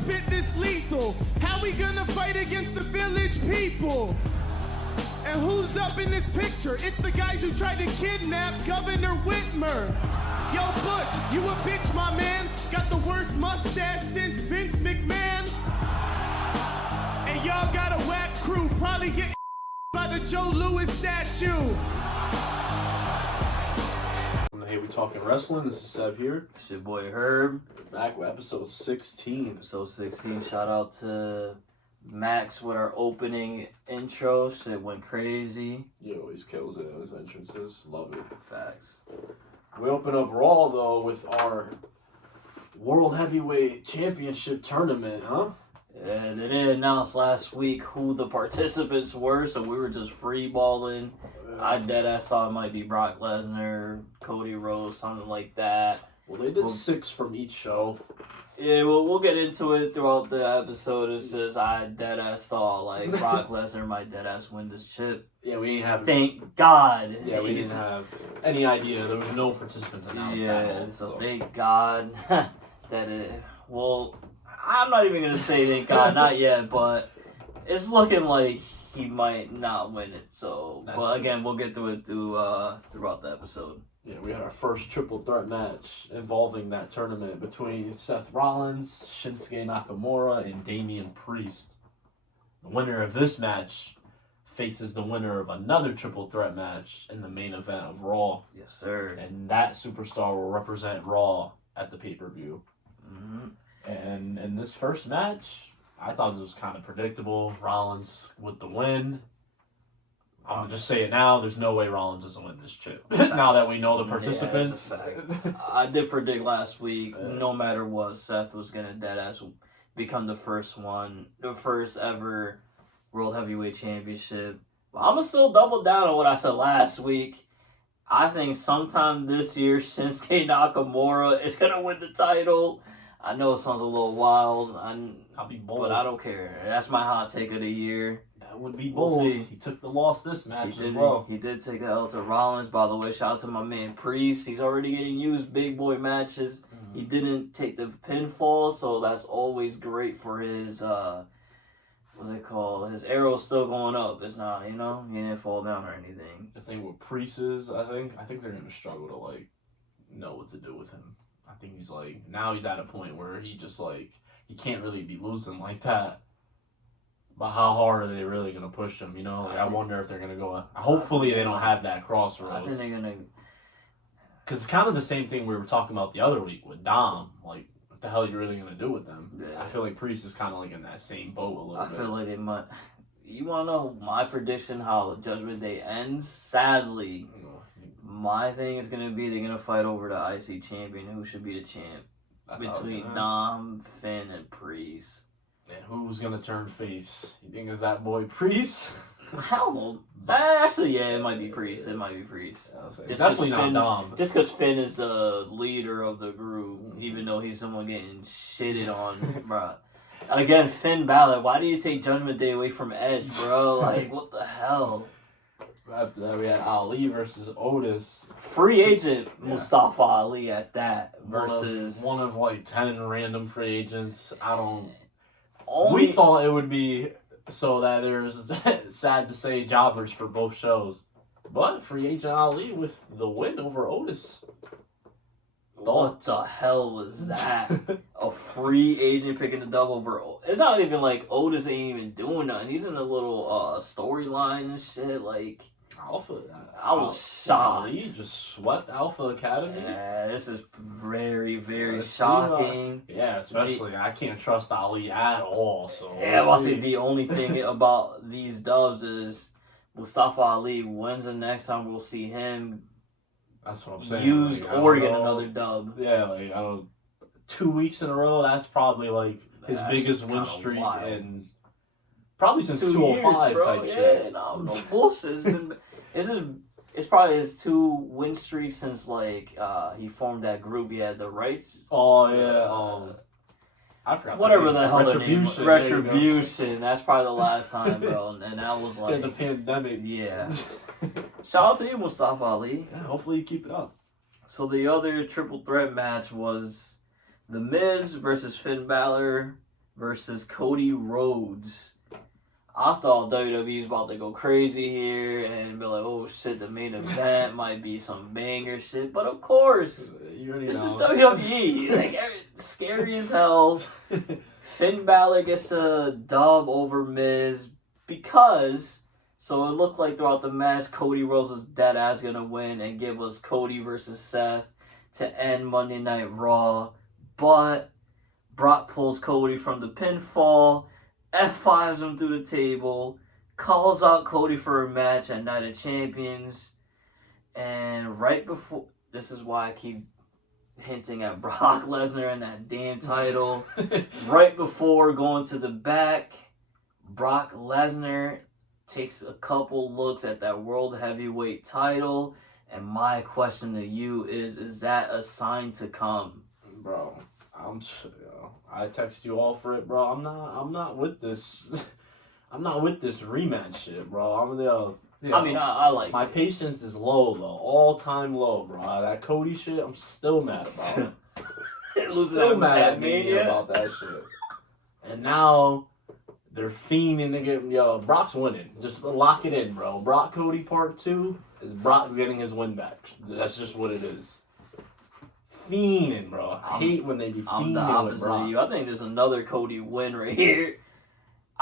spit this lethal? How we gonna fight against the village people? And who's up in this picture? It's the guys who tried to kidnap Governor Whitmer. Yo, Butch, you a bitch, my man. Got the worst mustache since Vince McMahon. And y'all got a whack crew, probably get by the Joe Louis statue. Hey, we talking wrestling. This is Seb here. It's your boy Herb. Back with episode 16. Episode 16. Shout out to Max with our opening intro. Shit went crazy. He always kills it at his entrances. Love it. Facts. We open up Raw, though, with our World Heavyweight Championship tournament, huh? And they didn't announce last week who the participants were, so we were just free balling. I deadass thought it might be Brock Lesnar, Cody Rhodes, something like that. Well, they did 6 from each show. Yeah, well, we'll get into it throughout the episode. It's just I deadass thought like Brock Lesnar might deadass win this chip. Yeah, we didn't have. Thank God. Yeah, we didn't have any idea. There was no participants announced. Yeah, so thank God that it. Well, I'm not even gonna say thank God, not yet, but it's looking like he might not win it. So, but again, we'll get through it throughout the episode. Yeah, we had our first triple threat match involving that tournament between Seth Rollins, Shinsuke Nakamura, and Damian Priest. The winner of this match faces the winner of another triple threat match in the main event of Raw. Yes, sir. And that superstar will represent Raw at the pay-per-view. Mm-hmm. And in this first match, I thought this was kind of predictable. Rollins with the win. I'm going to just say it now. There's no way Rollins doesn't win this chip. Now that we know the participants. Yeah, I did predict last week, no matter what, Seth was going to deadass become the first ever World Heavyweight Championship. But I'm going to still double down on what I said last week. I think sometime this year, Shinsuke Nakamura is going to win the title. I know it sounds a little wild. I'll be bold. But I don't care. That's my hot take of the year. That would be bold. We'll see. He took the loss this match as well. He did take the L to Rollins, by the way. Shout out to my man Priest. He's already getting used big boy matches. Mm-hmm. He didn't take the pinfall, so that's always great for his, what's it called? His arrow's still going up. It's not, he didn't fall down or anything. The thing with Priest is, I think they're going to struggle to, know what to do with him. I think he's, now he's at a point where he just, he can't really be losing like that. But how hard are they really going to push him, I wonder if they're going to go... Hopefully they don't have that crossroads. I think they're going to... Because it's kind of the same thing we were talking about the other week with Dom. What the hell are you really going to do with them? Yeah. I feel like Priest is kind of in that same boat a little bit. I feel like they might... You want to know my prediction how Judgment Day ends? Sadly, my thing is going to be they're going to fight over the IC champion, who should be the champ. Between Dom, Finn, and Priest. And who's going to turn face? You think it's that boy Priest? I don't know. Actually, yeah, it might be Priest. Definitely not Dom. Just because Finn is the leader of the group, even though he's someone getting shitted on, bro. Again, Finn Balor, why do you take Judgment Day away from Edge, bro? What the hell? After that, we had Ali versus Otis. Free agent Mustafa Ali at that versus... One of 10 random free agents. We thought it would be so that there's, sad to say, jobbers for both shows. But free agent Ali with the win over Otis. What the hell was that? A free agent picking the dub over... It's not even Otis ain't even doing nothing. He's in a little storyline and shit, Alpha. I was shocked. Ali just swept Alpha Academy. Yeah, this is very, very shocking. Especially I can't trust Ali at all. So I'll say the only thing about these dubs is Mustafa Ali. When's the next time we'll see him? That's what I'm saying. Used or get another dub. Yeah, 2 weeks in a row. That's probably his biggest win streak in probably since 205 years, type shit. Yeah, no bullshit. It's probably his 2 win streaks since he formed that group. He had the right. Oh yeah. I forgot. Whatever the hell the name. Retribution. That's probably the last time, bro. And that was the pandemic. Yeah. Shout out to you, Mustafa Ali. Yeah, hopefully you keep it up. So the other triple threat match was The Miz versus Finn Balor versus Cody Rhodes. I thought WWE was about to go crazy here and be like, oh shit, the main event might be some banger shit. But of course, this is WWE. Like, scary as hell. Finn Balor gets a dub over Miz because, so it looked like throughout the match, Cody Rhodes was dead ass gonna win and give us Cody versus Seth to end Monday Night Raw. But Brock pulls Cody from the pinfall, F5s him through the table, calls out Cody for a match at Night of Champions, and right before, this is why I keep hinting at Brock Lesnar and that damn title, right before going to the back, Brock Lesnar takes a couple looks at that World Heavyweight title, and my question to you is that a sign to come? Bro, I text you all for it, bro. I'm not with this. I'm not with this rematch shit, bro. I like my it. patience is low, though. All-time low, bro. That Cody shit, I'm still mad about it. I'm still mad at Mania about that shit. And now they're fiending to get, Brock's winning. Just lock it in, bro. Brock Cody Part 2 is Brock getting his win back. That's just what it is. Fiending, bro. I hate when they be fiending. I'm the opposite of you. I think there's another Cody win right here.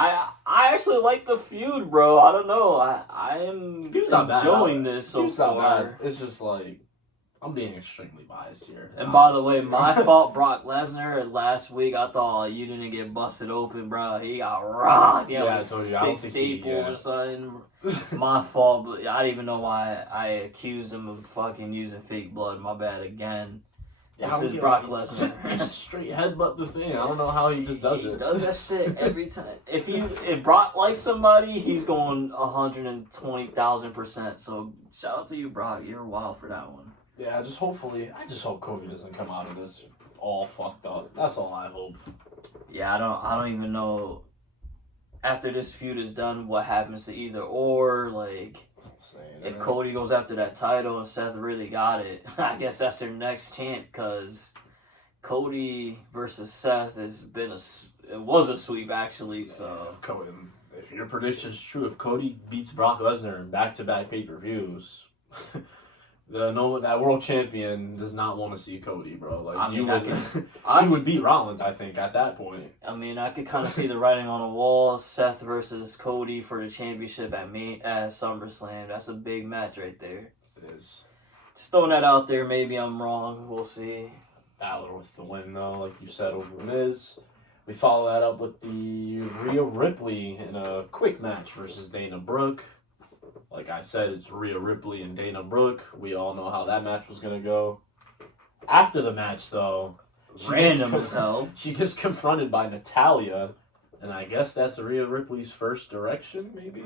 I actually like the feud, bro. I don't know. I am enjoying this so far. It's just like, I'm being extremely biased here. And by the way, my fault, Brock Lesnar. Last week, I thought you didn't get busted open, bro. He got rocked. He had like 6 staples or something. My fault, but I didn't even know why I accused him of fucking using fake blood. My bad again. This is Brock Lesnar. Straight headbutt the thing. I don't know how he just does it. He does that shit every time. If Brock likes somebody, he's going 120,000%. So shout out to you, Brock. You're wild for that one. Yeah, I just hope Cody doesn't come out of this all fucked up. That's all I hope. Yeah, I don't even know after this feud is done what happens to either or. Like, if Cody goes after that title and Seth really got it, I guess that's their next champ, because Cody versus Seth it was a sweep actually. So Cody, if your prediction's true, if Cody beats Brock Lesnar in back-to-back pay-per-views, that world champion does not want to see Cody, bro. Like, he would beat Rollins, I think, at that point. I mean, I could kind of see the writing on the wall. Seth versus Cody for the championship at SummerSlam. That's a big match right there. It is. Just throwing that out there. Maybe I'm wrong. We'll see. Balor with the win, though, like you said, over Miz. We follow that up with the Rhea Ripley in a quick match versus Dana Brooke. Like I said, it's Rhea Ripley and Dana Brooke. We all know how that match was going to go. After the match, though, random as hell, she gets confronted by Natalya, and I guess that's Rhea Ripley's first direction, maybe?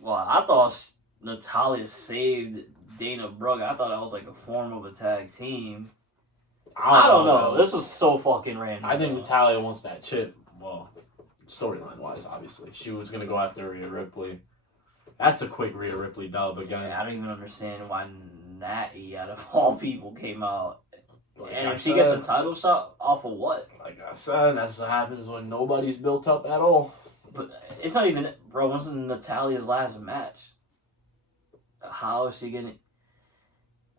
Well, I thought Natalya saved Dana Brooke. I thought that was like a form of a tag team. I don't know. This is so fucking random. I think Natalya wants that chip. Well, storyline-wise, obviously. She was going to go after Rhea Ripley. That's a quick Rhea Ripley dub again. Yeah, I don't even understand why Natty, out of all people, came out. And if she gets a title shot, off of what? Like I said, that's what happens when nobody's built up at all. But it's not even, bro, when's Natalya's last match? How is she getting...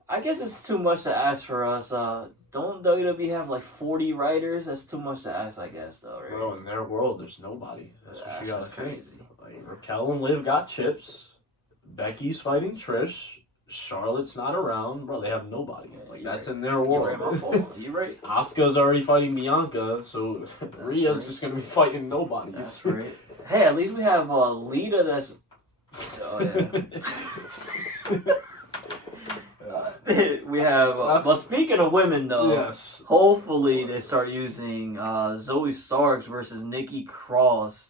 I guess it's too much to ask for us. Don't WWE have like 40 writers? That's too much to ask, I guess, though, right? Bro, in their world, there's nobody. That's what you gotta think. Crazy. Like, Raquel and Liv got chips. Becky's fighting Trish. Charlotte's not around. Bro, they have nobody. Like, that's in their world. You're right. Asuka's already fighting Bianca, so Rhea's just gonna be fighting nobody. That's right. Hey, at least we have Lita that's... Oh, yeah. We have... but speaking of women, though, yes. Hopefully they start using Zoe Starks versus Nikki Cross.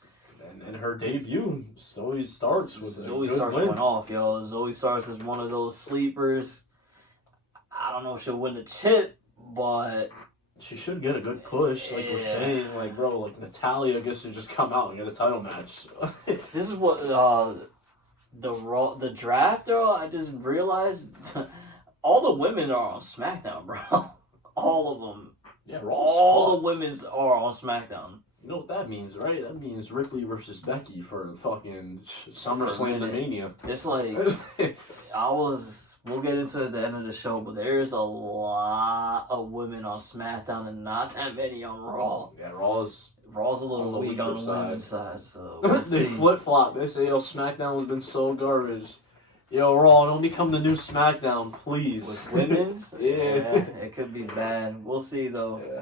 And her debut, Zoe Starks was Zoe Starks went off, yo. Zoe Starks is one of those sleepers. I don't know if she'll win the chip, but she should get a good push. Like we're saying, like, bro, like Natalya gets to just come out and get a title match. This is what the draft, though. I just realized all the women are on SmackDown, bro. All of them. Yeah, all the women's are on SmackDown. You know what that means, right? That means Ripley versus Becky for fucking For a SummerSlam minute. Mania. It's like we'll get into it at the end of the show, but there's a lot of women on SmackDown and not that many on Raw. Yeah, Raw's Raw's a little On the weak on weaker the side. women's side, so we'll they see. flip flop. They say, "Yo, SmackDown has been so garbage." Yo, Raw, don't become the new SmackDown, please. With women's, Yeah. it could be bad. We'll see though. Yeah.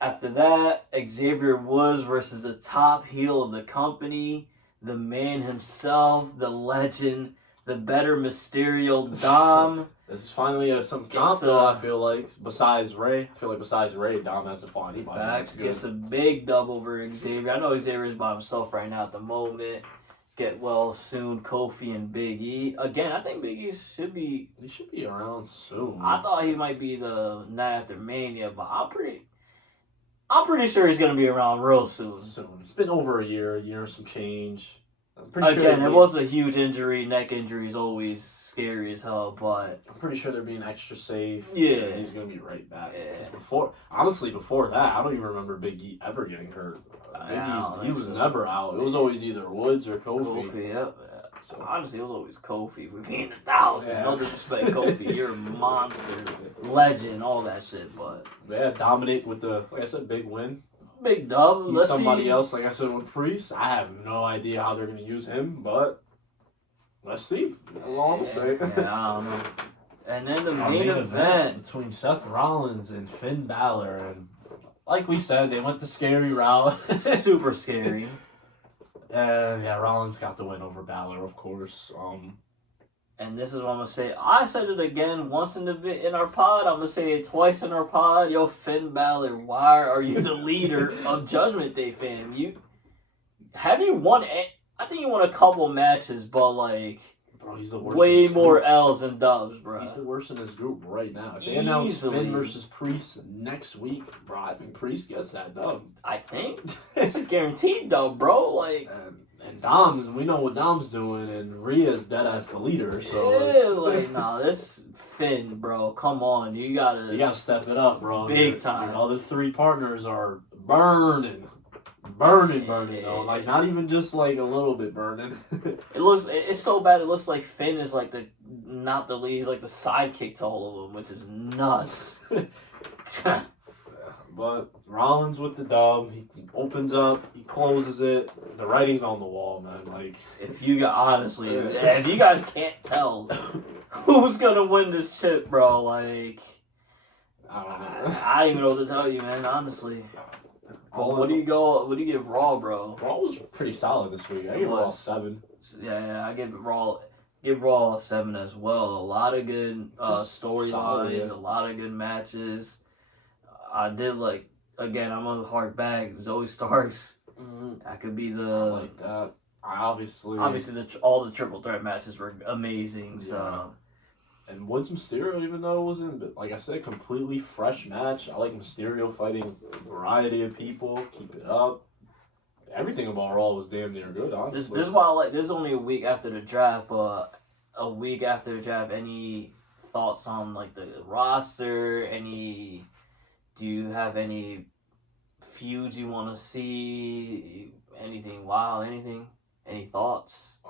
After that, Xavier Woods versus the top heel of the company, the man himself, the legend, the better Mysterio Dom. This is finally some Gets, comp, though, I feel like. Besides Ray. I feel like besides Ray, Dom hasn't fought anybody. Facts, That's good. gets a big dub over Xavier. I know Xavier is by himself right now at the moment. Get well soon, Kofi and Big E. Again, I think Big E should be. He should be around soon. I thought he might be the night after Mania, but I'm pretty sure he's gonna be around real soon. Soon. It's been over a year some change. I'm pretty sure Again, they're it being- was a huge injury. Neck injury is always scary as hell, but I'm pretty sure they're being extra safe. Yeah. And he's gonna be right back. Yeah. 'Cause before that, I don't even remember Big E ever getting hurt. I Big don't he think was so. never out. It was always either Woods or Kofi. Kofi, yep. So Honestly, it was always Kofi. We're being 1,000. Yeah. No disrespect, Kofi. You're a monster, legend, all that shit. But yeah, Dominic with the, like I said, big win. big dub. He's Let's somebody see. else, like I said, with Priest. I have no idea how they're going to use him, but let's see. That's all I'm going to say. Yeah, I don't know. And then the Our main event. between Seth Rollins and Finn Balor. And like we said, they went the scary route. Super scary. And yeah, Rollins got the win over Balor, of course. And this is what I'm gonna say. I said it again once in our pod. I'm gonna say it twice in our pod. Yo, Finn Balor, why are you the leader of Judgment Day, fam? Have you won? I think you won a couple matches, but like Bro, he's the worst. in way this more group. L's than dubs, bro. He's the worst in his group right now. If they announce Easily. Finn versus Priest next week, bro, I think Priest gets that dub. I think it's a guaranteed dub, bro. Like, And Dom's, we know what Dom's doing, and Rhea's dead as the leader, so yeah, like, nah, this Finn, bro. Come on, you gotta step it up, bro. Big time. Your other three partners are burning, though. Like, not even just like a little bit burning. It's so bad. It looks like Finn is like not the lead. He's like the sidekick to all of them, which is nuts. But Rollins with the dub, he opens up, he closes it. The writing's on the wall, man. Like, If you guys can't tell who's gonna win this shit, bro, like I don't know. I don't even know what to tell you, man. Honestly, but what do you give Raw, bro? Raw was pretty solid this week. I give Raw 7. Yeah, I give Raw a 7 as well. A lot of good Just solid, storylines, yeah. a lot of good matches. I did again. I'm on the hard bag. Zoe Starks. That could be I the like that. I obviously all the triple threat matches were amazing. So. Yeah. And Woods Mysterio, even though it wasn't, like I said, completely fresh match. I like Mysterio fighting a variety of people. Keep it up. Everything about Raw was damn near good, honestly. This is why I like. This is only a week after the draft, but a week after the draft, any thoughts on like the roster? Do you have any feuds you want to see? Anything wild? Anything? Any thoughts?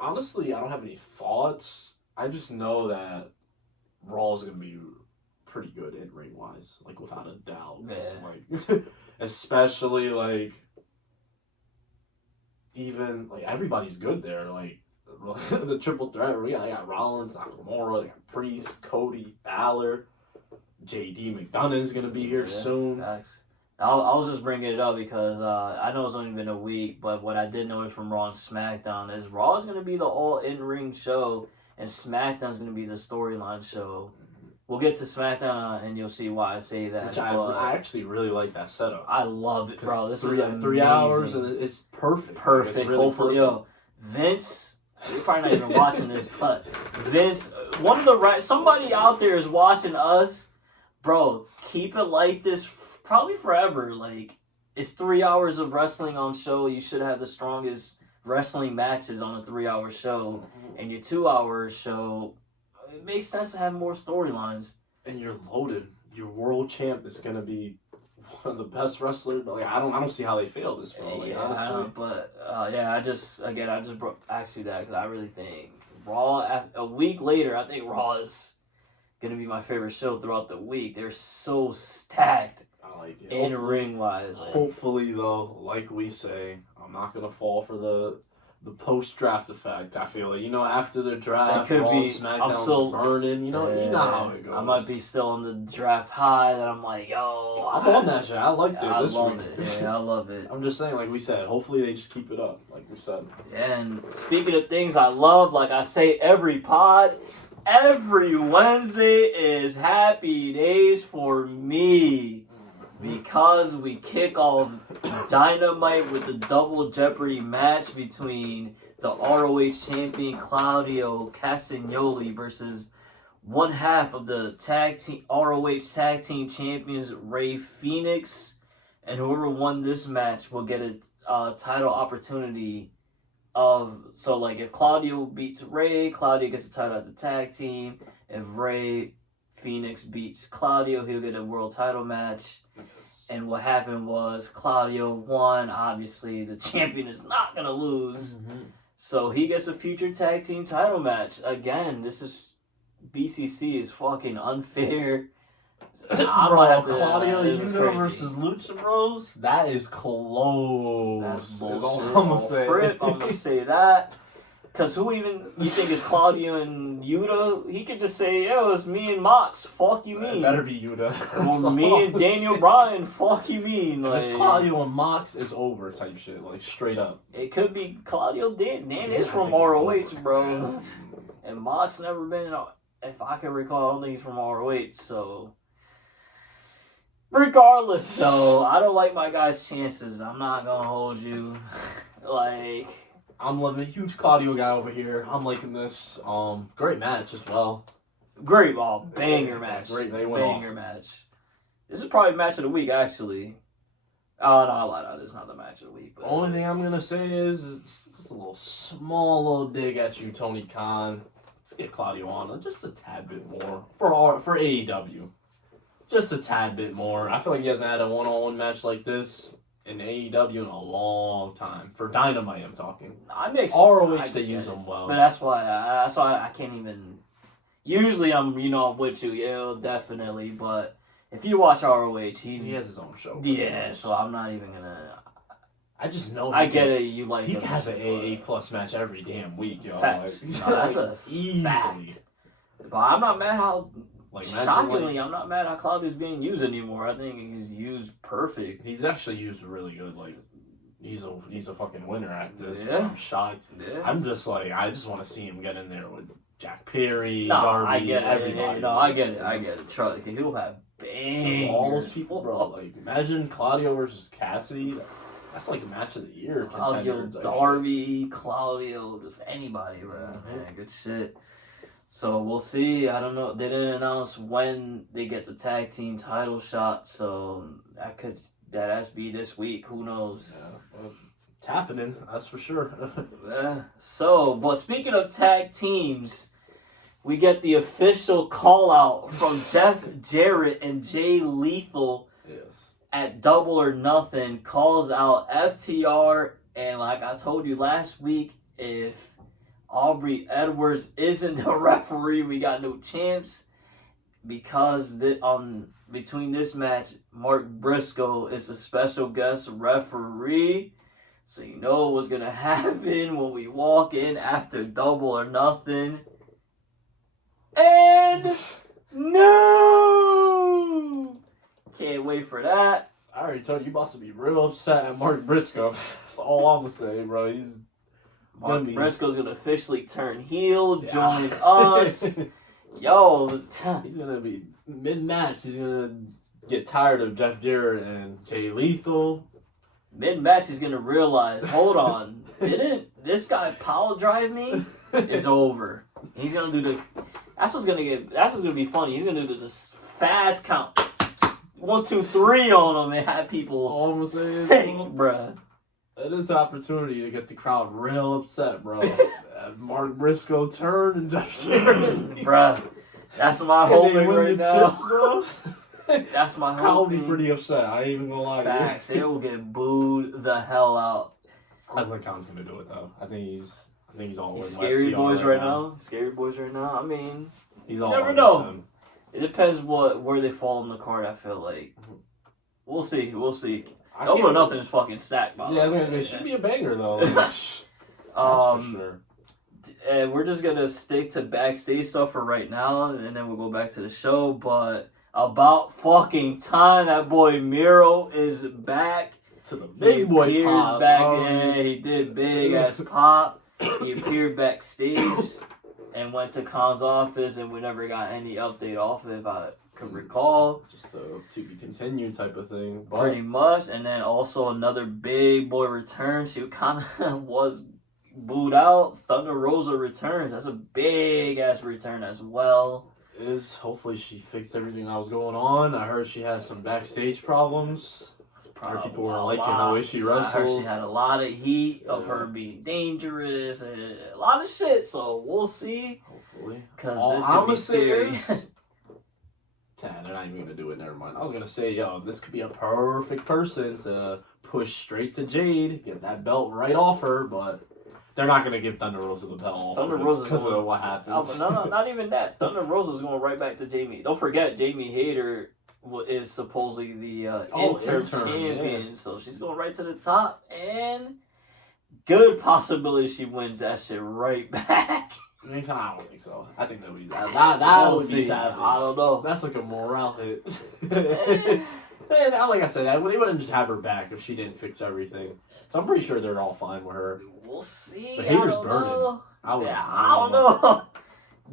Honestly, I don't have any thoughts. I just know that Raw is going to be pretty good in ring wise, like without a doubt. Yeah. Like, especially like even like everybody's good there. Like the triple threat. They got Rollins, Nakamura, they got Priest, Cody, Balor, JD McDonough is going to be here Yeah, soon. Facts. I was just bringing it up because I know it's only been a week, but what I did notice from Raw and SmackDown is Raw is going to be the all in-ring show, and SmackDown is going to be the storyline show. We'll get to SmackDown, and you'll see why I say that. Which I actually really like that setup. I love it, bro. This is 3 hours, amazing. and it's perfect. Perfect. It's really Hopefully, perfect. yo, Vince. You're probably not even watching this, but Vince, somebody out there is watching us, bro. Keep it like this, probably forever. Like, it's 3 hours of wrestling on show. You should have the strongest wrestling matches on a 3-hour show, and your 2-hour show. It makes sense to have more storylines. And you're loaded. Your world champ is gonna be the best wrestler. But like, I don't see how they failed this, bro. Like, honestly. But I just asked you that because I really think Raw. A week later, I think Raw is gonna be my favorite show throughout the week. They're so stacked. I like it. In ring wise. Hopefully, though, like we say, I'm not gonna fall for the post draft effect. I feel like after the draft, could Raw be. and SmackDown's burning. You know how it goes. I might be still on the draft high. That I'm like, yo, I'm on that shit. I liked it this love week. it. Yeah, I love it. I'm just saying, like we said, hopefully they just keep it up, like we said. And speaking of things I love, like I say every pod, every Wednesday is happy days for me. Because we kick off Dynamite with the Double Jeopardy match between the ROH champion Claudio Castagnoli versus one half of the ROH tag team champions Rey Fenix, and whoever won this match will get a title opportunity so like if Claudio beats Rey, Claudio gets the title of the tag team. If Rey Fenix beats Claudio, he'll get a world title match. And what happened was Claudio won. Obviously, the champion is not going to lose. Mm-hmm. So he gets a future tag team title match. Again, BCC is fucking unfair. Bro, Claudio Yuta versus Lucha Bros? That is close. That's bullshit. I'm going to say that. Because who even you think is Claudio and Yuta? He could just say, yo, it's me and Mox. Fuck you mean. It better be Yuta. Or me and Daniel Bryan. Fuck you mean. If it's Claudio and Mox, it's over type shit. Like, straight up. It could be Claudio. Dan is from ROH, bro. And Mox never been, if I can recall, I don't think he's from ROH, so... Regardless, though, I don't like my guy's chances. I'm not gonna hold you. Like... I'm loving a huge Claudio guy over here. I'm liking this. Great match as well. Great banger match. Great, they went banger match. This is probably match of the week, actually. Oh no, I lied. It's not the match of the week. But... Only thing I'm gonna say is it's a small little dig at you, Tony Khan. Let's get Claudio on just a tad bit more for AEW. Just a tad bit more. I feel like he hasn't had a one-on-one match like this in AEW in a long time. For Dynamite, I'm talking. ROH, they use them well. But that's why I can't even... Usually I'm with you, definitely. But if you watch ROH, he has his own show. Yeah, so I'm not even gonna... I just know I get it, you like... He can have an AA plus match every damn week, yo. Facts. That's a fact. But I'm not mad how... Shockingly, I'm not mad how Claudio's being used anymore. I think he's used perfect. He's actually used really good. Like, he's a fucking winner at this. Yeah. I'm shocked. Yeah. I'm just like, I just want to see him get in there with Jack Perry, Darby, everybody. I get it. Trust me, he'll have bangers. All those people, bro. Like, imagine Claudio versus Cassidy. That's like a match of the year. Claudio, Darby, Claudio, just anybody, bro. Mm-hmm. Man, good shit. So we'll see. I don't know. They didn't announce when they get the tag team title shot, so that has to be this week. Who knows? Yeah, it's happening. That's for sure. But speaking of tag teams, we get the official call out from Jeff Jarrett and Jay Lethal. Yes. At Double or Nothing, calls out FTR, and like I told you last week, if Aubrey Edwards isn't the referee, we got no champs, because between this match, Mark Briscoe is a special guest referee. So you know what's going to happen when we walk in after Double or Nothing. And no! Can't wait for that. I already told you about to be real upset at Mark Briscoe. That's all I'm going to say, bro. Mark Briscoe's going to officially turn heel, join us. Yo. He's going to be mid-match. He's going to get tired of Jeff Jarrett and Jay Lethal. Mid-match, he's going to realize, hold on, didn't this guy power drive me? It's over. He's going to do the... That's what's going to be funny. He's going to do this fast count. 1, 2, 3 on him and have people sick, bruh. It is an opportunity to get the crowd real upset, bro. Mark Briscoe turned and Jeff Jarrett. Bruh, that's my hoping right now. Chips, bro. That's my hope. I'll be pretty upset. I ain't even gonna lie to you. Facts. They will get booed the hell out. I think Khan's gonna do it though. I think he's all in. Scary boys right now. Scary boys right now. I mean, He's all never in know. with them. it depends where they fall in the card. I feel like we'll see. We'll see. I Double or can't- Nothing is fucking stacked, by the Yeah, way. it should be a banger though. Like, that's Um, for sure. And we're just gonna stick to backstage stuff for right now, and then we'll go back to the show. But about fucking time, that boy Miro is back. To the big boy He pop. appears back. Oh, Yeah, he did big ass pop. He appeared backstage and went to Khan's office, and we never got any update off it, if I could recall. Just a to be continued type of thing. But Pretty much. And then also another big boy returns. He kind of was booed out. Thunder Rosa returns. That's a big ass return as well. hopefully she fixed everything that was going on. I heard she had some backstage problems. Heard people weren't liking the way she I heard wrestles. she had a lot of heat of her being dangerous and a lot of shit. So we'll see. Hopefully. Because All this I'm could be gonna say serious. is, they're not even gonna do it. Never mind. I was gonna say, this could be a perfect person to push straight to Jade, get that belt right off her, but they're not gonna give Thunder Rosa the belt off Thunder her Rosa's because going- of what happens. No, not even that. Thunder Rosa's going right back to Jamie. Don't forget, Jamie Hayter is supposedly the interim interim, champion, yeah. so she's going right to the top, and good possibility she wins that shit right back. I don't think so. I think that would be that We'll would be see. savage. I don't know. That's like a morale hit. And like I said, they wouldn't just have her back if she didn't fix everything. So I'm pretty sure they're all fine with her. We'll see. The I haters don't burning. know. I I don't know.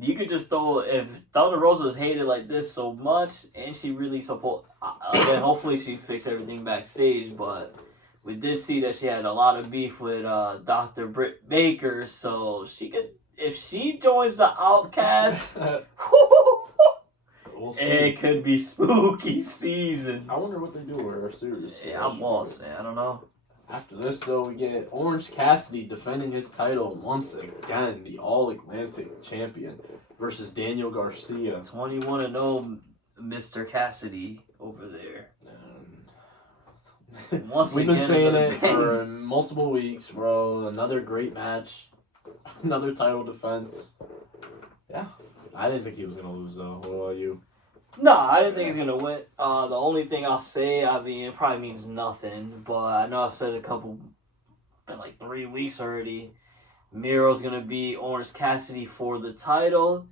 You could just throw, if Thunder Rosa was hated like this so much, and she really support, then hopefully she fixed everything backstage. But we did see that she had a lot of beef with Dr. Britt Baker, so she could, if she joins the Outcast, We'll see. it could be spooky season. I wonder what they do with her. Seriously. Yeah, I'm lost, man. I don't know. After this, though, we get Orange Cassidy defending his title once again, the All Atlantic champion, versus Daniel Garcia. 21-0, Mr. Cassidy over there. And Once we've been again, saying another it for multiple weeks, bro. Another great match, another title defense. Yeah, I didn't think he was gonna lose though. What about you? No, I didn't think he's gonna win. The only thing I'll say, I mean, it probably means nothing, but I know I said been like 3 weeks already. Miro's gonna be Orange Cassidy for the title.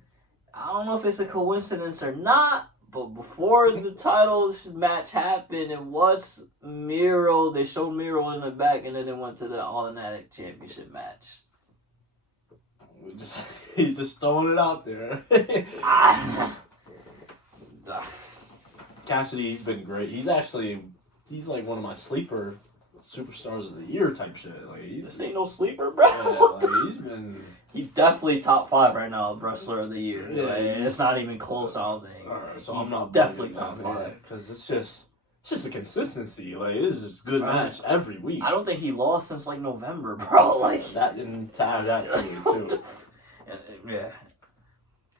I don't know if it's a coincidence or not, but before the title match happened, it was Miro. They showed Miro in the back, and then it went to the All Atlantic Championship match. He's just throwing it out there. Cassidy, he's been great. He's like one of my sleeper superstars of the year type shit. Like This ain't no sleeper, bro. He's definitely top 5 right now, wrestler of the year. Yeah, Like, it's not even close, I don't think. Alright, so He's I'm not definitely top 5. because it's just a consistency. Like it is just good match every week. I don't think he lost since like November, bro. Like That and to add that to it too. yeah.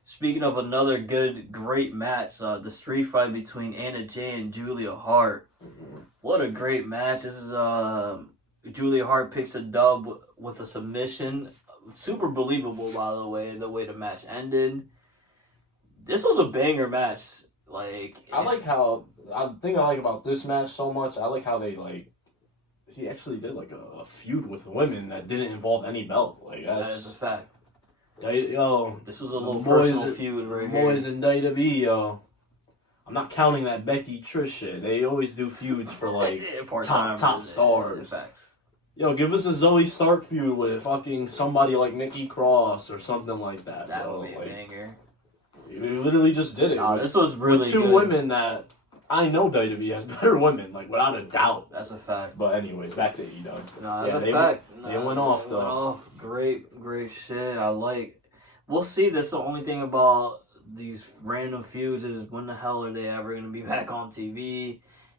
Speaking of another great match, the street fight between Anna Jay and Julia Hart. What a great match! This is Julia Hart picks a dub with a submission. Super believable, by the way the match ended. This was a banger match. Like I like about this match so much. I like how he actually did like a feud with women that didn't involve any belt. Like that is a fact. This was a little boys personal feud right here. Boys in WWE, yo. I'm not counting that Becky Trish shit. They always do feuds for like top stars. Facts. Yo, give us a Zoe Stark feud with fucking somebody like Nikki Cross or something like that. That bro. would be a banger. We literally just did it. Nah, this was really with two good. women that I know WWE has better women, like without a doubt. That's a fact. But anyways, back to AEW. No, that's Yeah, a fact. They went off though. Went off. Great shit. We'll see. That's the only thing about these random feuds is when the hell are they ever going to be back on TV?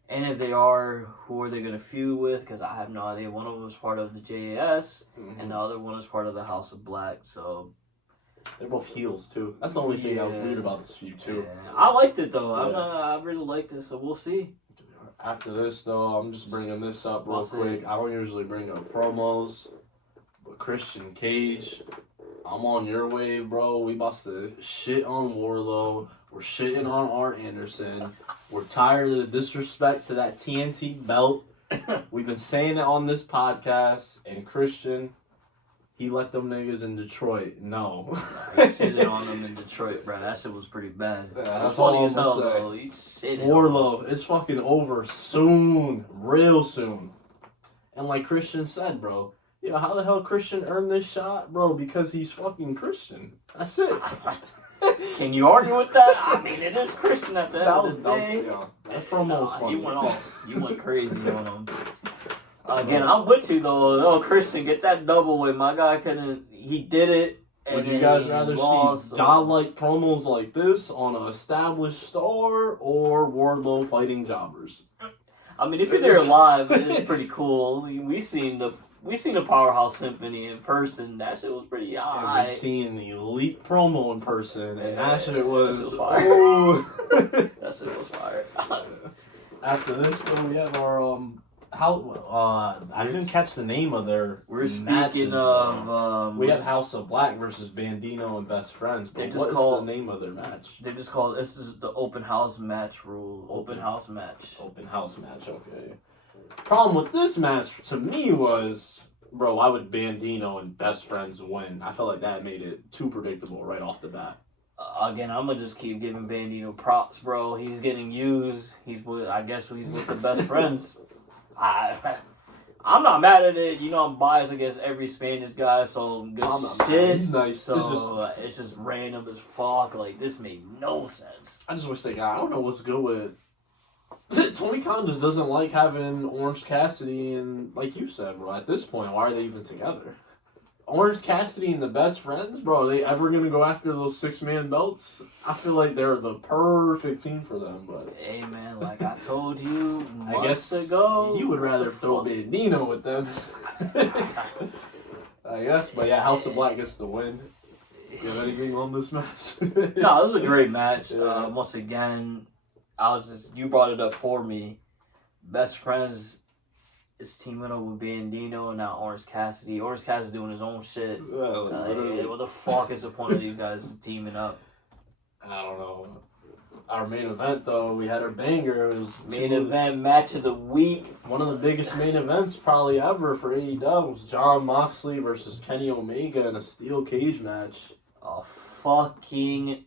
And if they are, who are they going to feud with? Because I have no idea. One of them is part of the JAS, and the other one is part of the House of Black. So They're both heels too. That's the only thing that was weird about this feud too. Yeah. I liked it though. Yeah. I really liked it, so we'll see. After this though, I'm just bringing this up real quick. I don't usually bring up promos, but Christian Cage, I'm on your wave, bro. We about to shit on Wardlow. We're shitting on Arn Anderson. We're tired of the disrespect to that TNT belt. We've been saying it on this podcast, and Christian, he let them niggas in Detroit. No. He shitted on them in Detroit, bro. That shit was pretty bad. Yeah, That's that's funny all as I'm hell, gonna say. though. He shitted. Wardlow, it's fucking over soon. Real soon. And like Christian said, bro, how the hell Christian earned this shot? Bro, because he's fucking Christian. That's it. Can you argue with that? I mean, it is Christian at the end of the day. That promo was funny. He went off. You went crazy on him. Again, I'm with you though. Oh, Christian, get that double win. My guy couldn't. He did it. And Would you guys rather lost, see John-like promos like this on an established star or Wardlow fighting jobbers? I mean, if you're there live, it's pretty cool. We seen the Powerhouse Symphony in person. That shit was pretty high. We've seen the elite promo in person, and that shit was fire. Oh. That shit was fire. After this, though, we have our I didn't catch the name of their We're matches. speaking of we have House of Black versus Bandino and Best Friends. But what is the name of their match? They just call this is the open house match rule. Open house match. Open house match. Okay. Problem with this match to me was, bro, why would Bandino and Best Friends win? I felt like that made it too predictable right off the bat. Again, I'm gonna just keep giving Bandino props, bro. He's getting used. I guess he's with the Best Friends. I'm not mad at it. I'm biased against every Spanish guy, so good shit. He's nice. So it's just random as fuck. Like, this made no sense. I just wish they got. I don't know what's good with. Tony Khan just doesn't like having Orange Cassidy and, like you said, bro. At this point, why are they even together? Orange Cassidy and the Best Friends, bro. Are they ever gonna go after those 6-man belts? I feel like they're the perfect team for them, but hey man, like I told you, I guess ago, you would rather throw Bandino with them. I guess, but yeah, House of Black gets the win. You have anything on this match? No, it was a great match. Yeah. Once again, you brought it up for me. Best Friends is teaming up with Bandino and now Orange Cassidy. Orange Cassidy doing his own shit. What the fuck is the point of these guys teaming up? I don't know. Our main event, though, we had our banger. It was Main event match of the week. one of the biggest main events probably ever for AEW. Was Jon Moxley versus Kenny Omega in a steel cage match. A fucking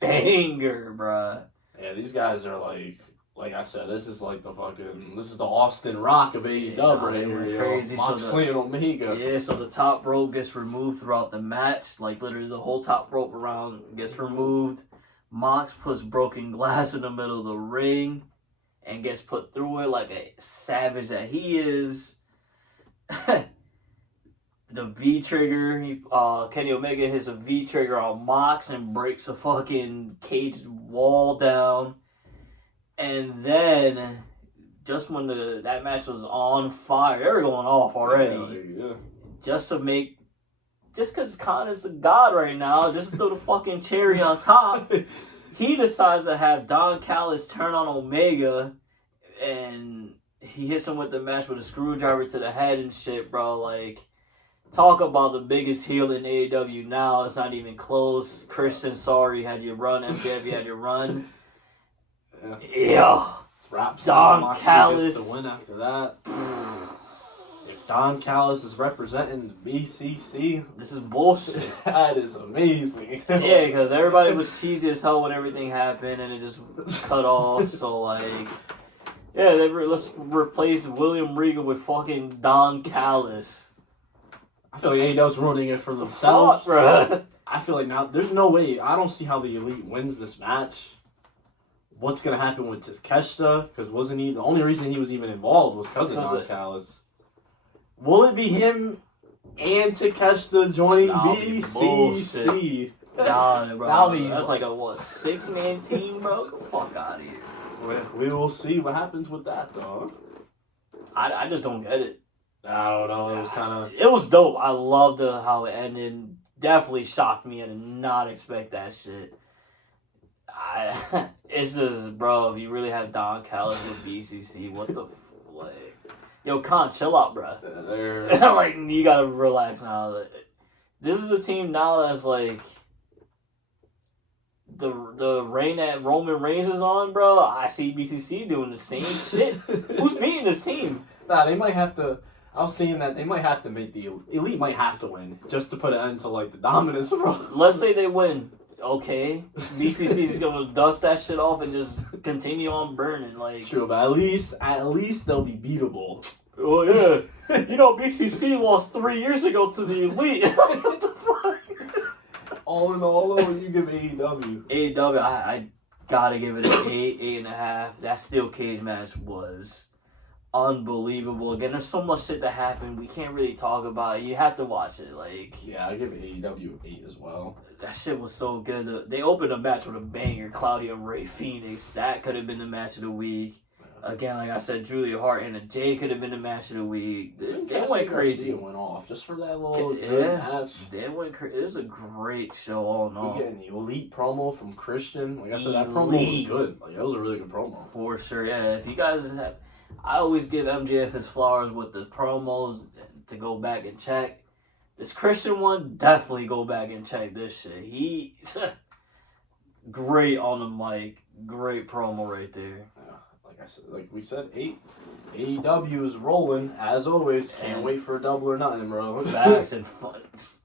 banger, bruh. Yeah, these guys are like I said, this is the Austin Rock of AEW right here. Crazy. Moxley and Omega. Yeah, so the top rope gets removed throughout the match. Like, literally the whole top rope around gets removed. Mox puts broken glass in the middle of the ring and gets put through it like a savage that he is. The V-trigger, Kenny Omega hits a V-trigger on Mox and breaks a fucking cage wall down. And then, just when that match was on fire, they were going off already. Yeah. Just because Khan is the god right now, just to throw the fucking cherry on top, he decides to have Don Callis turn on Omega, and he hits him with the match with a screwdriver to the head and shit, bro. Like, talk about the biggest heel in AEW now. It's not even close. Christian, sorry, you had your run. MJF, you had your run. Yeah. Don Callis to win after that. If Don Callis is representing the BCC, this is bullshit. That is amazing. Yeah, because everybody was cheesy as hell when everything happened, and it just cut off. So yeah, let's replace William Regal with fucking Don Callis. I feel like AEW's ruining it for themselves. Bruh. I feel like now there's no way. I don't see how the Elite wins this match. What's gonna happen with Takeshita? Because wasn't he the only reason he was even involved was because of Don Callis? Will it be him and Takeshita joining BCC? Nah, bro. That's like a 6-man team, bro? Get the fuck out of here. We will see what happens with that, though. I just don't get it. I don't know. It was kind of. It was dope. I loved how it ended. definitely shocked me. I did not expect that shit. It's just, bro, if you really have Don Callis with BCC, what the like? Yo, Con, chill out, bro. Like, you gotta relax now. This is a team now that's like the reign that Roman Reigns is on, bro. I see BCC doing the same shit. Who's beating this team? Nah, they might have to. I was saying that they might have to make the Elite might have to win just to put an end to like the dominance. Let's say they win. Okay, BCC is gonna dust that shit off and just continue on burning. Like, true, but at least they'll be beatable. Oh yeah, BCC lost 3 years ago to the Elite. What the fuck? All in all, though, you give AEW. AEW, I gotta give it an 8.5. That steel cage match was unbelievable. Again, there's so much shit that happened. We can't really talk about it. You have to watch it. Like, yeah, I give AEW an 8 as well. That shit was so good. They opened a match with a banger, Claudia Ray Phoenix. That could have been the match of the week. Again, like I said, Julia Hart and Jay could have been the match of the week. They went crazy. It went off just for that little match. They went crazy. It was a great show all in all. We getting the Elite promo from Christian. Like I said, that promo was good. Like, that was a really good promo. For sure, yeah. If you guys have... I always give MJF his flowers with the promos to go back and check. This Christian one, definitely go back and check this shit. He's great on the mic. Great promo right there. Yeah, like we said, 8. AEW is rolling, as always. Can't wait for a double or nothing, bro. Facts and fun.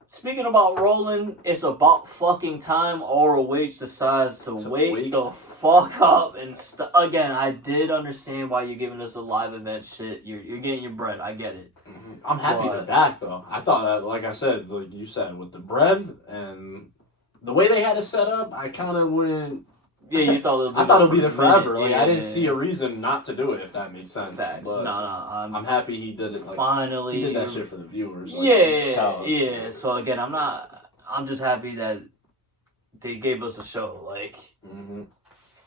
Speaking about rolling, it's about fucking time ROH decides to wake the fuck up and again, I did understand why you're giving us a live event shit. You're getting your bread. I get it. Mm-hmm. I'm happy they're back though. I thought that, like I said, like you said, with the bread and the way they had it set up, I kind of wouldn't. Yeah, you thought I thought it'd be there forever. Like, I didn't see a reason not to do it, if that makes sense. Facts. But no, I'm happy he did it. Like, finally, he did that shit for the viewers. Like, yeah. So again, I'm just happy that they gave us a show. Like,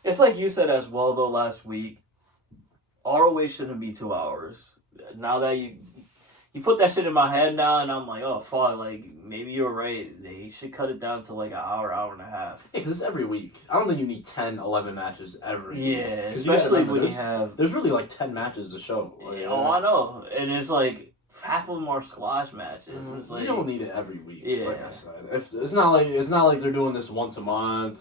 it's like you said as well though last week. ROH shouldn't be 2 hours. Now that you put that shit in my head now, and I'm like, oh fuck, like maybe you're right. They should cut it down to like an hour and a half. Yeah, because it's every week. I don't think you need 10, 11 matches every week. Yeah, especially when you have. There's really like 10 matches a show. Like, I know, and it's like half of them are squash matches. It's like, you don't need it every week. Yeah, like I said, it's not like they're doing this once a month.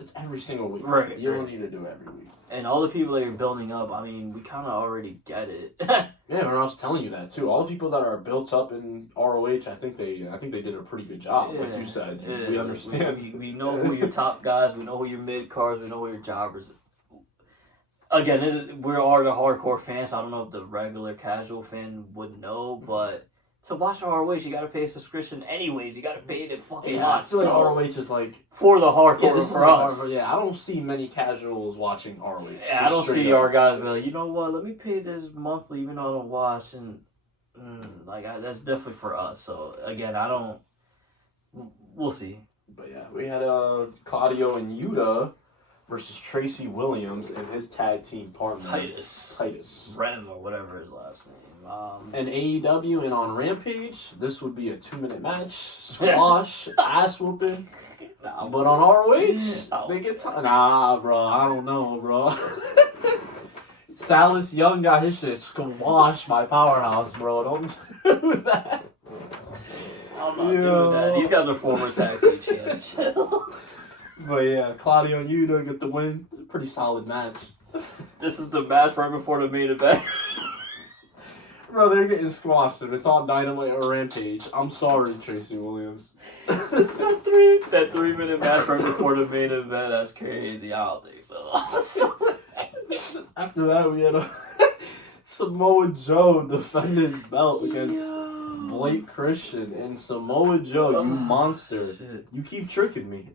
It's every single week. Right. You don't need to do it every week. And all the people that you're building up, I mean, we kind of already get it. Yeah, and I was telling you that too. All the people that are built up in ROH, I think they did a pretty good job. Yeah. Like you said, we understand. We know who your top guys. We know who your mid cards. We know who your jobbers. Again, we are the hardcore fans. So I don't know if the regular casual fan would know, but to watch ROH, you gotta pay a subscription anyways. You gotta pay the fucking lot. I feel like ROH is like for the hardcore for us. I don't see many casuals watching ROH. Yeah, I don't see our guys be like, you know what? Let me pay this monthly, even though I don't watch, and that's definitely for us. So again, we'll see. But yeah, we had Claudio and Yuta versus Tracy Williams and his tag team partner Titus Rem or whatever his last name. And AEW and on Rampage, this would be a 2-minute match, squash, ass whooping. But on ROH, they get nah, bro. I don't know, bro. Salas Young got his shit squashed by Powerhouse, bro. Don't do that. I'm not doing that. These guys are former tag team champs. Chill. But yeah, Claudio and Yuta get the win. It's a pretty solid match. This is the match right before the main event. Bro, they're getting squashed and it's on Dynamite or Rampage. I'm sorry, Tracy Williams. That 3-minute match right before the main event, that's crazy. I don't think so. After that, we had Samoa Joe defend his belt against Blake Christian. And Samoa Joe, you monster. Shit. You keep tricking me.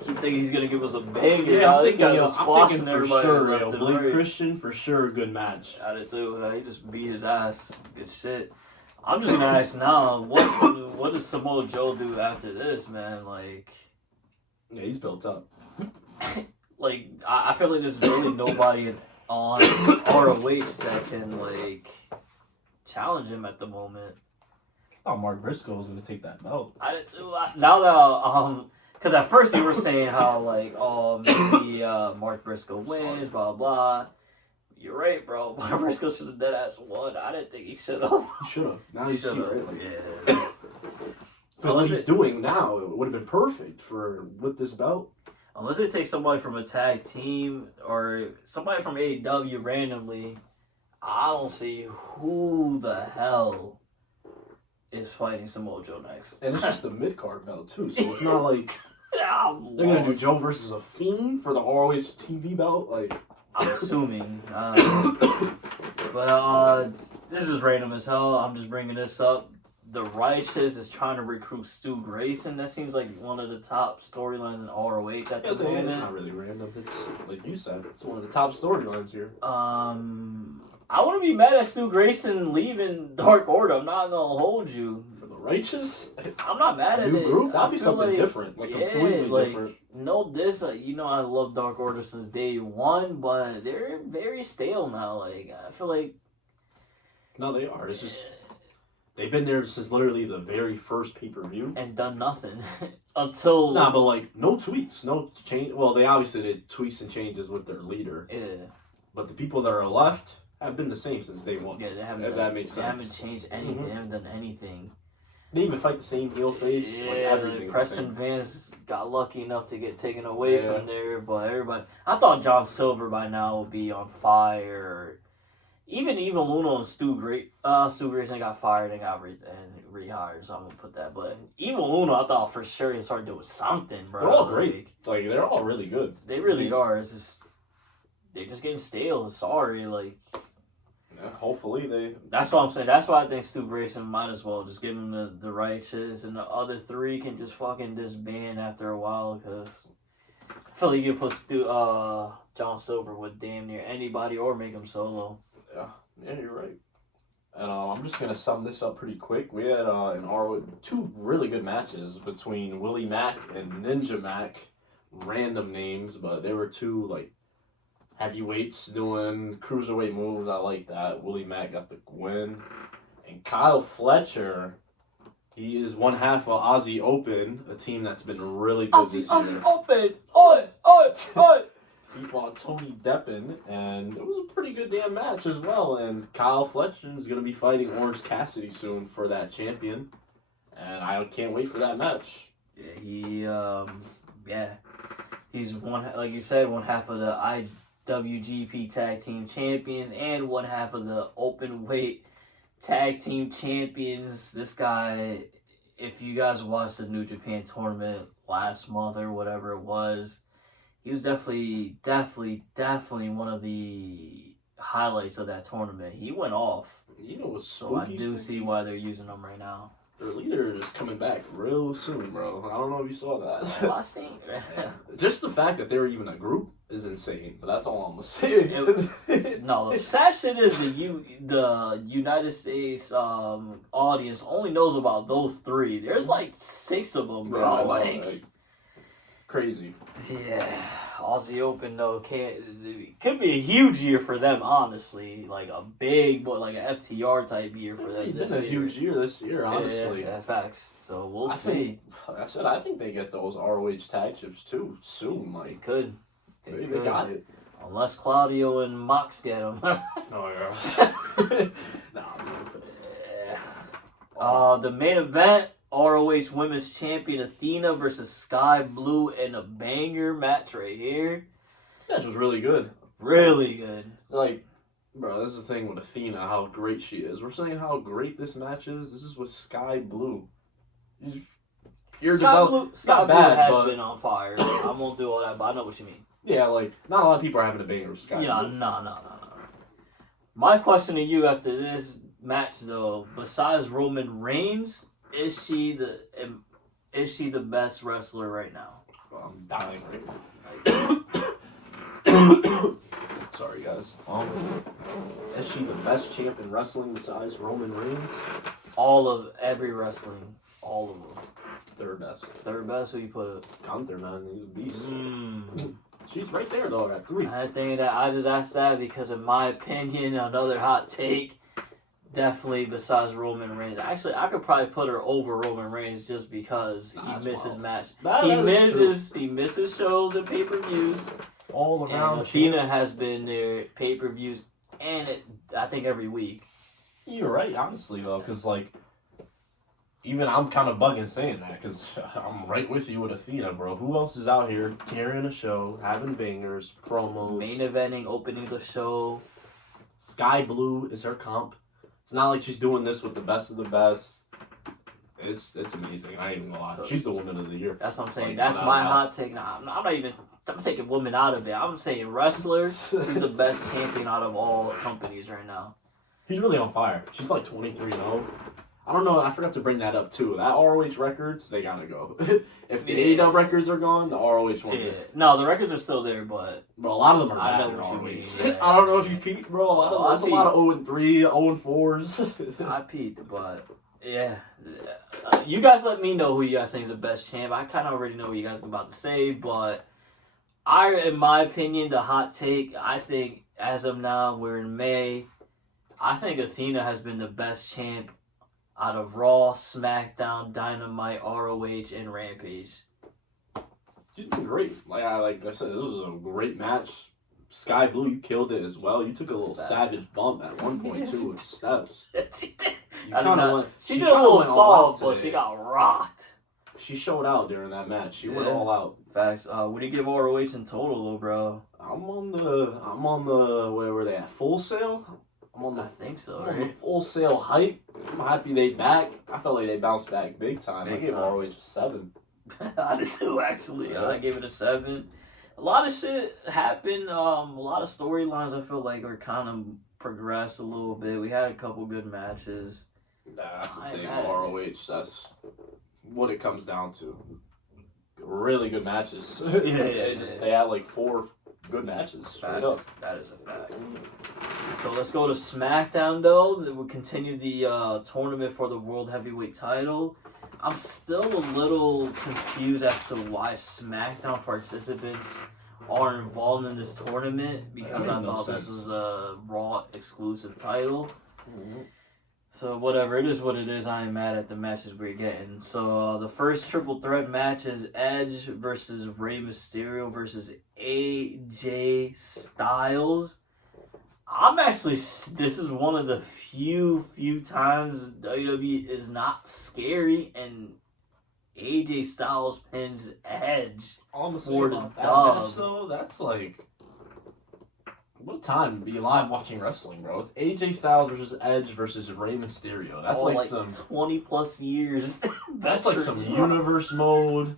Keep thinking he's gonna give us a banger. Yeah, I'm thinking for sure. Blake Christian for sure, good match. I did too. He just beat his ass. Good shit. I'm just gonna ask now, what does Samoa Joe do after this, man? Like, yeah, he's built up. Like, I feel like there's really nobody on ROH that can like challenge him at the moment. I thought Mark Briscoe was gonna take that belt. I did too. Now that because at first you were saying how like maybe Mark Briscoe wins, blah blah. You're right, bro. Mark Briscoe should have dead ass won. I didn't think he should have. He should have. Now he's here, right? Like, yeah. because what he's doing now, it would have been perfect with this belt. Unless they take somebody from a tag team or somebody from AEW randomly, I don't see who the hell is fighting Samoa Joe next. And it's just the mid-card belt, too, so it's not like they're going to do Joe versus a Fiend for the ROH TV belt. Like, I'm assuming. But this is random as hell. I'm just bringing this up. The Righteous is trying to recruit Stu Grayson. That seems like one of the top storylines in ROH at the moment. It's not really random. It's, like you said, it's one of the top storylines here. I wouldn't be mad at Stu Grayson leaving Dark Order. I'm not going to hold you. For the Righteous? I'm not mad at it. New group? That'd be feel something different. Like, completely different. No diss. I love Dark Order since day one, but they're very stale now. Like, I feel like... No, they are. It's just... They've been there since literally the very first pay-per-view. And done nothing. Until... Nah, but like, no tweaks. No change. Well, they obviously did tweaks and changes with their leader. Yeah. But the people that are left have been the same since day one. Yeah, they haven't. If that makes sense. They haven't changed anything. Mm-hmm. They haven't done anything. They even fight the same heel face. Yeah, like everything's Preston the same. Vance got lucky enough to get taken away from there, but everybody... I thought John Silver by now would be on fire. Even Evil Uno and Stu Grayson got fired and got rehired, so I'm going to put that. But Evil Uno, I thought for sure he'd start doing something, bro. They're all great. Like, they're all really good. They really are. It's just... They're just getting stale. Sorry, like... Yeah, hopefully they... That's what I'm saying. That's why I think Stu Grayson might as well just give him the Righteous, and the other three can just fucking disband after a while, because I feel like you can put John Silver with damn near anybody or make him solo. Yeah, you're right. And I'm just going to sum this up pretty quick. We had two really good matches between Willie Mack and Ninja Mack. Random names, but they were two, like, heavyweights doing cruiserweight moves. I like that. Willie Mack got the win. And Kyle Fletcher, he is one half of Aussie Open, a team that's been really good this year. Aussie Open! On! He fought Tony Deppen, and it was a pretty good damn match as well. And Kyle Fletcher is going to be fighting Orange Cassidy soon for that champion. And I can't wait for that match. Yeah, he's like you said, one half of the IWGP Tag Team Champions and one half of the Open Weight Tag Team Champions. This guy, if you guys watched the New Japan tournament last month or whatever it was, he was definitely one of the highlights of that tournament. He went off. You know what's so I do see why they're using him right now. Their leader is coming back real soon, bro. I don't know if you saw that. Well, I seen it. Just the fact that they were even a group is insane. But that's all I'm gonna say. No, the sad shit is the United States audience only knows about those three. There's like 6 of them, bro. Yeah, like crazy. Yeah, Aussie Open though could be a huge year for them. Honestly, like a big, like an FTR type year for them. It's been a huge year this year, honestly. Yeah, facts. So we'll see. I think they get those ROH tag chips too soon. Like they got it. Unless Claudio and Mox get them. Oh yeah. The main event. ROH Women's Champion Athena versus Sky Blue in a banger match right here. That was really good. Really good. Like, bro, this is the thing with Athena, how great she is. We're saying how great this match is. This is with Sky Blue. Sky Blue has been on fire. I won't do all that, but I know what you mean. Yeah, like, not a lot of people are having a banger with Sky Blue. Yeah, no. My question to you after this match, though, besides Roman Reigns, is she the best wrestler right now? Well, I'm dying right now. Sorry, guys. Is she the best champ in wrestling besides Roman Reigns? Every wrestling. All of them. Third best. Third best? Who you put it? Gunther, man. He's a beast. She's right there, though, at 3. I think that I just asked that because, in my opinion, another hot take, definitely, besides Roman Reigns, actually, I could probably put her over Roman Reigns just because he misses match. He misses shows and pay-per-views. All around. And Athena has been there pay-per-views, and I think every week. You're right, honestly, though, because, like, even I'm kind of bugging saying that, because I'm right with you with Athena, bro. Who else is out here carrying a show, having bangers, promos? Main eventing, opening the show. Sky Blue is her comp. It's not like she's doing this with the best of the best. It's amazing. I ain't even gonna lie. So, she's the woman of the year. That's what I'm saying. Like, That's my hot take. I'm not even... I'm taking women out of it. I'm saying wrestler. She's the best champion out of all companies right now. She's really on fire. She's like 23-0. I don't know. I forgot to bring that up too. That ROH records, they gotta go. If the AEW records are gone, the ROH ones are. No, the records are still there, but a lot of them are bad. I know what you mean. Yeah. I don't know if you peaked, bro. There's a lot of 0-3, 0-4s. I peaked, but yeah. You guys let me know who you guys think is the best champ. I kind of already know what you guys are about to say, but in my opinion, the hot take, I think as of now, we're in May. I think Athena has been the best champ out of Raw, SmackDown, Dynamite, ROH, and Rampage. She's been great. Like I said, this was a great match. Sky Blue, you killed it as well. You took a little savage bump at one point too with steps. She did. She did a little soft, but she got rocked. She showed out during that match. She went all out. Facts. What do you give ROH in total, though, bro? I'm on the where were they at? Full Sail? I think so. I'm on the Full Sail hype. I'm happy they back. I felt like they bounced back big time. I gave ROH a 7. I did too, actually. Yeah. I gave it a 7. A lot of shit happened. A lot of storylines I feel like are kind of progressed a little bit. We had a couple good matches. Nah, that's the thing. ROH, that's what it comes down to. Really good matches. They had like 4 good matches straight up. That is a fact. So let's go to SmackDown, though. We'll continue the tournament for the World Heavyweight title. I'm still a little confused as to why SmackDown participants are involved in this tournament, because I thought this was a Raw exclusive title. Mm-hmm. So whatever, it is what it is. I ain't mad at the matches we're getting. So the first triple threat match is Edge versus Rey Mysterio versus AJ Styles. This is one of the few times WWE is not scary and AJ Styles pins Edge for the dub. Match, though, that's like, what a time to be live watching wrestling, bro. It's AJ Styles versus Edge versus Rey Mysterio. That's like some 20 plus years. That's like some universe mode.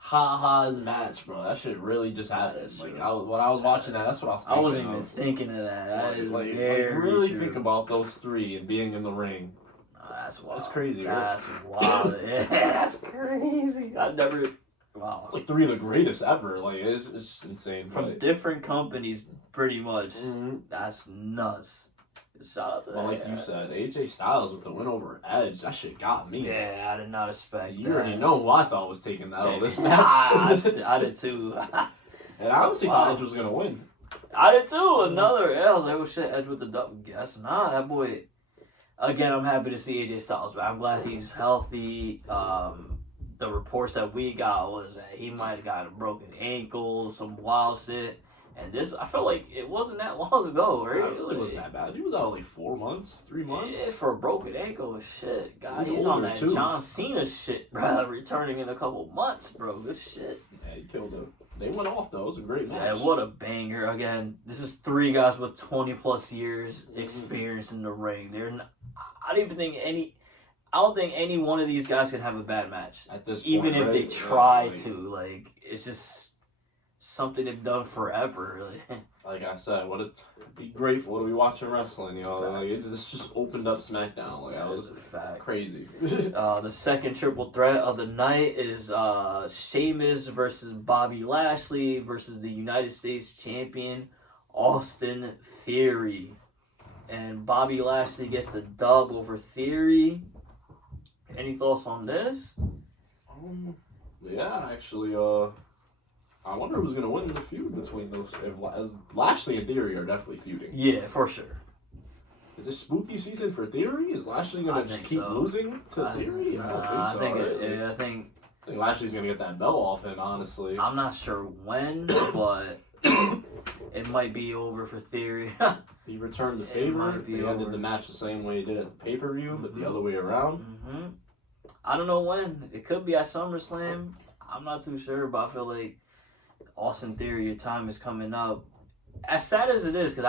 Ha-ha's match, bro. That shit really just happened. Like, when I was watching that, that's what I was thinking. I wasn't even thinking of that. That is really true. Think about those 3 and being in the ring. That's wild. That's crazy, right? That's wild. Yeah, that's crazy. Wow. It's like 3 of the greatest ever. Like, it's just insane. From different companies, pretty much. Mm-hmm. That's nuts. Shout out to that. Like you said, AJ Styles with the win over Edge, that shit got me. Yeah, I did not expect that. You already know who I thought was taking that over this match. I did too. And I honestly thought Edge was going to win. I did too. I was like, oh shit, Edge with the dub. Guess not. That boy. Again, I'm happy to see AJ Styles, but I'm glad he's healthy. The reports that we got was that he might have got a broken ankle, some wild shit. And this, I felt like it wasn't that long ago, right? It really wasn't that bad. He was out like 4 months, 3 months. Yeah, for a broken ankle, shit. God, he's on that too. John Cena shit, bro. Returning in a couple months, bro. Good shit. Yeah, he killed him. They went off, though. It was a great match. Yeah, what a banger. Again, this is 3 guys with 20 plus years experience in the ring. I don't think any one of these guys can have a bad match. At this point, even if they try to. Like, it's just something they've done forever, really. Like I said, be grateful to be watching wrestling, you know. Like, this just opened up SmackDown. Like, that was crazy. The second triple threat of the night is Sheamus versus Bobby Lashley versus the United States champion Austin Theory. And Bobby Lashley gets the dub over Theory. Any thoughts on this? Yeah, actually, I wonder who's going to win the feud between those. As Lashley and Theory are definitely feuding. Yeah, for sure. Is this spooky season for Theory? Is Lashley gonna just keep losing to Theory? I don't think so. I think Lashley's gonna get that belt off him. Honestly, I'm not sure when, but it might be over for Theory. he returned the favor. They ended the match the same way he did at the pay-per-view, but the other way around. I don't know when. It could be at SummerSlam. I'm not too sure, but I feel like Austin Theory, your time is coming up. As sad as it is, because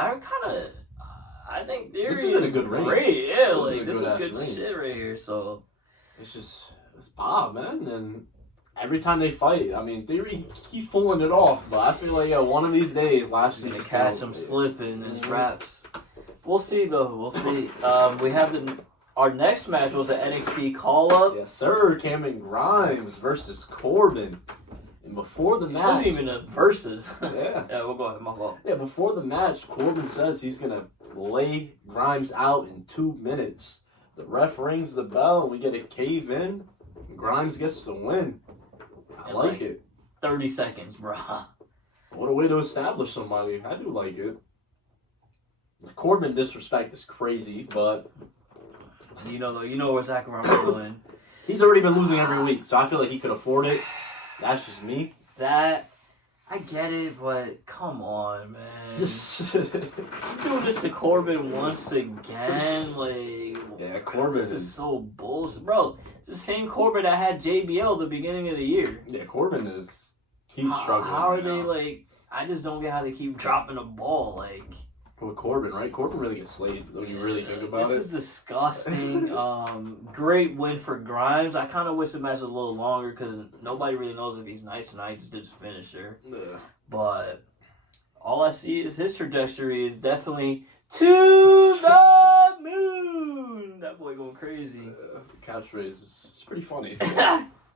I think Theory is a good great. reign. Yeah, like this is good shit right here. So it's Bob, man, and every time they fight, I mean, Theory keeps pulling it off, but I feel like one of these days, Lashley's gonna catch him slipping his raps. We'll see though. We'll see. We have our next match was an NXT call up. Yes, sir. Cameron Grimes versus Corbin. And before the match, it wasn't even a versus. Yeah. Yeah, we'll go ahead. My fault. Yeah, before the match, Corbin says he's gonna lay Grimes out in 2 minutes. The ref rings the bell, and we get a cave in. And Grimes gets the win. I like it. 30 seconds, bro. What a way to establish somebody. I do like it. The Corbin disrespect is crazy, but you know where Zach Ramos going. He's already been losing every week, so I feel like he could afford it. That's just me. I get it, but come on, man. Doing this to Corbin once again, like yeah, Corbin is so bullshit, bro. It's the same Corbin that had JBL at the beginning of the year. Yeah, he's struggling. How are they like? I just don't get how they keep dropping the ball, like. With Corbin, right? Corbin really gets slayed when you really think about it. This is disgusting. Great win for Grimes. I kind of wish the match was a little longer because nobody really knows if he's nice or not. He just did his finisher. Yeah. But all I see is his trajectory is definitely to the moon. That boy going crazy. Catchphrase is pretty funny.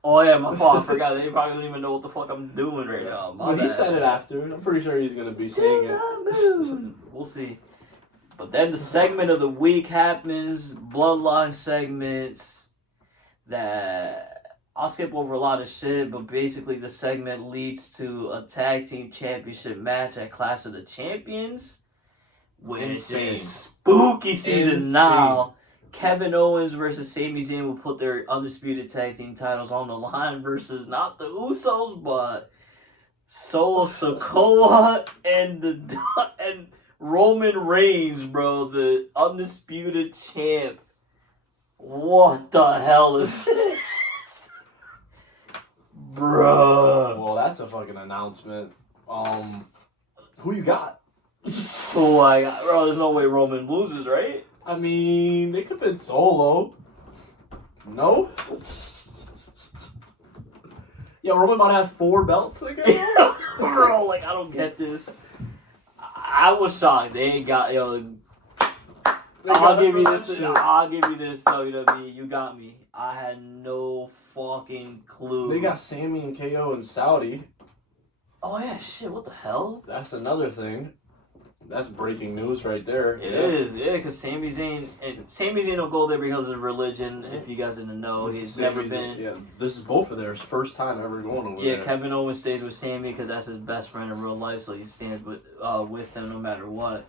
Oh yeah, my fault. I forgot. They probably don't even know what the fuck I'm doing right now. Well, he said it after. I'm pretty sure he's gonna be saying it. We'll see. But then the segment of the week happens. Bloodline segments that I'll skip over a lot of shit, but basically the segment leads to a tag team championship match at Clash of the Champions, which is spooky season now. Kevin Owens versus Sami Zayn will put their undisputed tag team titles on the line versus not the Usos, but Solo Sikoa and Roman Reigns, bro, the undisputed champ. What the hell is this? Bruh. Well, that's a fucking announcement. Who you got? Who I got? Bro, there's no way Roman loses, right? I mean, they could have been Solo. No? Yo, Roman about to have 4 belts again? Bro, like, I don't get this. I was shocked. They ain't got, I'll give you this, WWE. You got me. I had no fucking clue. They got Sammy and KO and Saudi. Oh, yeah, shit, what the hell? That's another thing. That's breaking news right there. It is, because Sami Zayn don't go there because of religion. If you guys didn't know, he's never been. Yeah, this is both of theirs first time ever going over there. Yeah, Kevin Owens stays with Sami because that's his best friend in real life, so he stands with him no matter what.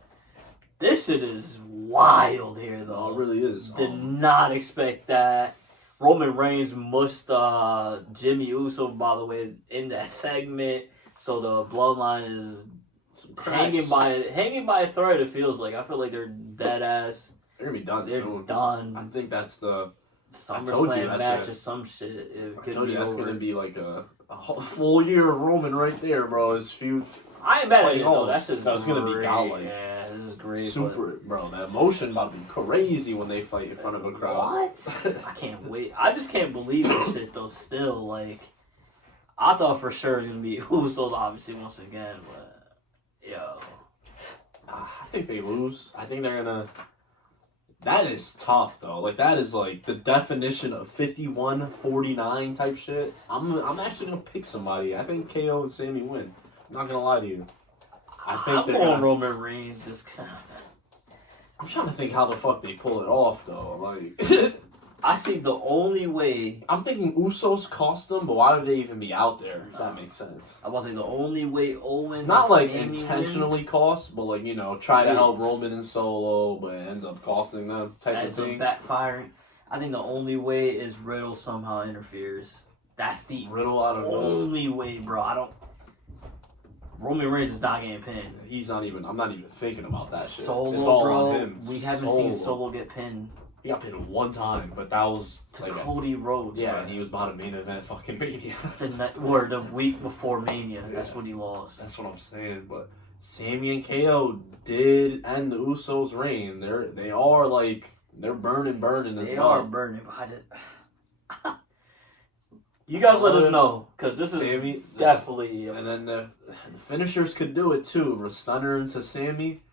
This shit is wild here, though. Oh, it really is. Did not expect that. Roman Reigns mushed Jimmy Uso, by the way, in that segment. So the bloodline is hanging by a thread. It feels like. I feel like they're dead ass. They're gonna be done soon. They're done. I think that's the SummerSlam match or some shit. I told you that's gonna be like a full year of Roman right there, bro. His feud. I ain't mad at it though. That's just it's gonna be godlike. Yeah, this is great. Super, bro. That emotion about to be crazy when they fight in front of a crowd. What? I can't wait. I just can't believe this shit though. Still, like, I thought for sure it was gonna be Usos, obviously once again, but yo, I think they lose. I think they're gonna. That is tough though. Like that is like the definition of 51-49 type shit. I'm actually gonna pick somebody. I think KO and Sami win. I'm not gonna lie to you. I think I'm going Roman Reigns. Just kind of. I'm trying to think how the fuck they pull it off though. Like I see the only way. I'm thinking Usos cost them, but why would they even be out there? If that makes sense. I was saying the only way Owens Not and like Sami intentionally wins, cost, but like try to help Roman and Solo, but it ends up costing them type of ends up thing. backfiring. I think the only way is Riddle somehow interferes. That's the Riddle out of nowhere. only way, bro. Roman Reigns is not getting pinned. He's not even. I'm not even thinking about that shit. Solo, It's all bro. on him. We haven't seen Solo get pinned He got pinned one time, but that was to like Cody Rhodes. yeah, bro. and he was about a main event fucking Mania. The week before Mania. That's Yeah. when he lost. That's what I'm saying. But Sami and KO did end the Usos' reign. They are like they're burning as They well. are burning. I just... You guys let us know, because this is Sami, definitely... And then the finishers could do it too. A stunner into Sami,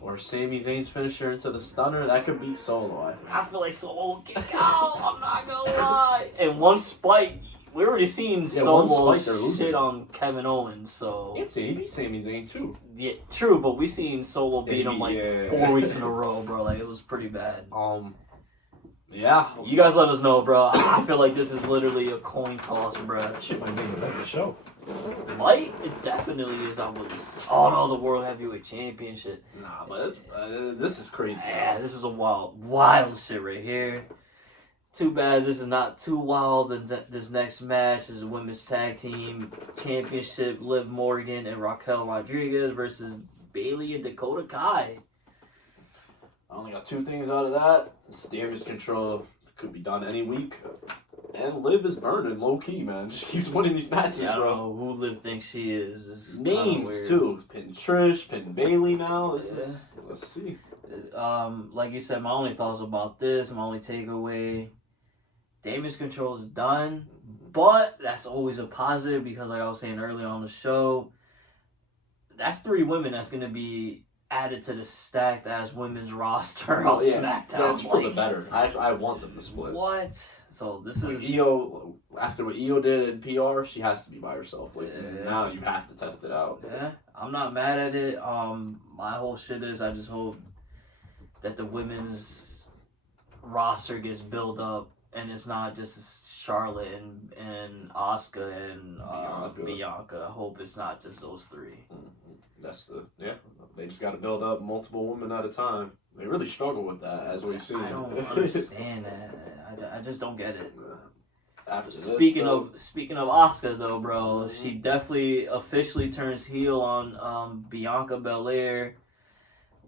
or Sami Zayn's finisher into the stunner. That could beat Solo, I think. I feel like Solo will kick out. I'm not gonna lie. And one spike, we already seen Solo one spike, they're losing. shit on Kevin Owens. So And he beat Sami Zayn too. yeah, true. But we seen Solo beat him like Yeah. 4 weeks in a row, bro. Like it was pretty bad. Yeah. You guys let us know, bro. I feel like this is literally a coin toss, bro. Shit might make it better the show. Might it definitely is. I was. Oh no, the World Heavyweight Championship. Nah, but it's, this is crazy. Yeah, this is a wild shit right here. Too bad this is not too wild. This next match is a women's tag team championship. Liv Morgan and Raquel Rodriguez versus Bayley and Dakota Kai. I only got 2 things out of that. It's damage control. Could be done any week. And Liv is burning low key, man. Just keeps winning these matches, Yeah, I don't bro. know who Liv thinks she is. It's kinda Names weird. too. Pin Trish, Pin Bailey now. This Yeah. is let's see. Like you said, my only thoughts about this, my only takeaway, damage control is done, but that's always a positive because, like I was saying earlier on the show, that's 3 women that's going to be added to the stacked as women's roster on SmackDown. Yeah, it's for the Like, better. I want them to split. what? So this Like is Io, after what Io did in PR, she has to be by herself. Like Yeah. now, you have to test it out. Yeah, I'm not mad at it. My whole shit is I just hope that the women's roster gets built up and it's not just Charlotte and Asuka and Bianca. I hope it's not just those 3. That's They just got to build up multiple women at a time. They really struggle with that, as we've seen. I don't understand that. I just don't get it. After this, Speaking though, of Asuka though, bro, she definitely officially turns heel on Bianca Belair.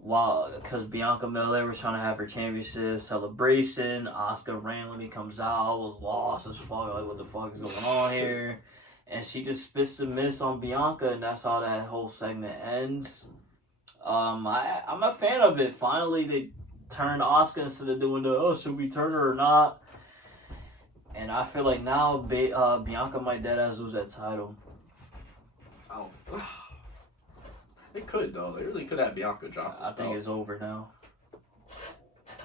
Because Bianca Belair was trying to have her championship celebration, Asuka randomly comes out. I was lost as fuck. Like, what the fuck is going on here? And she just spits the miss on Bianca, and that's how that whole segment ends. I'm a fan of it. Finally, they turned Asuka instead of doing should we turn her or not? And I feel like now Bianca might deadass lose that title. I don't. They could though. They really could have Bianca drop this I think belt. it's over now.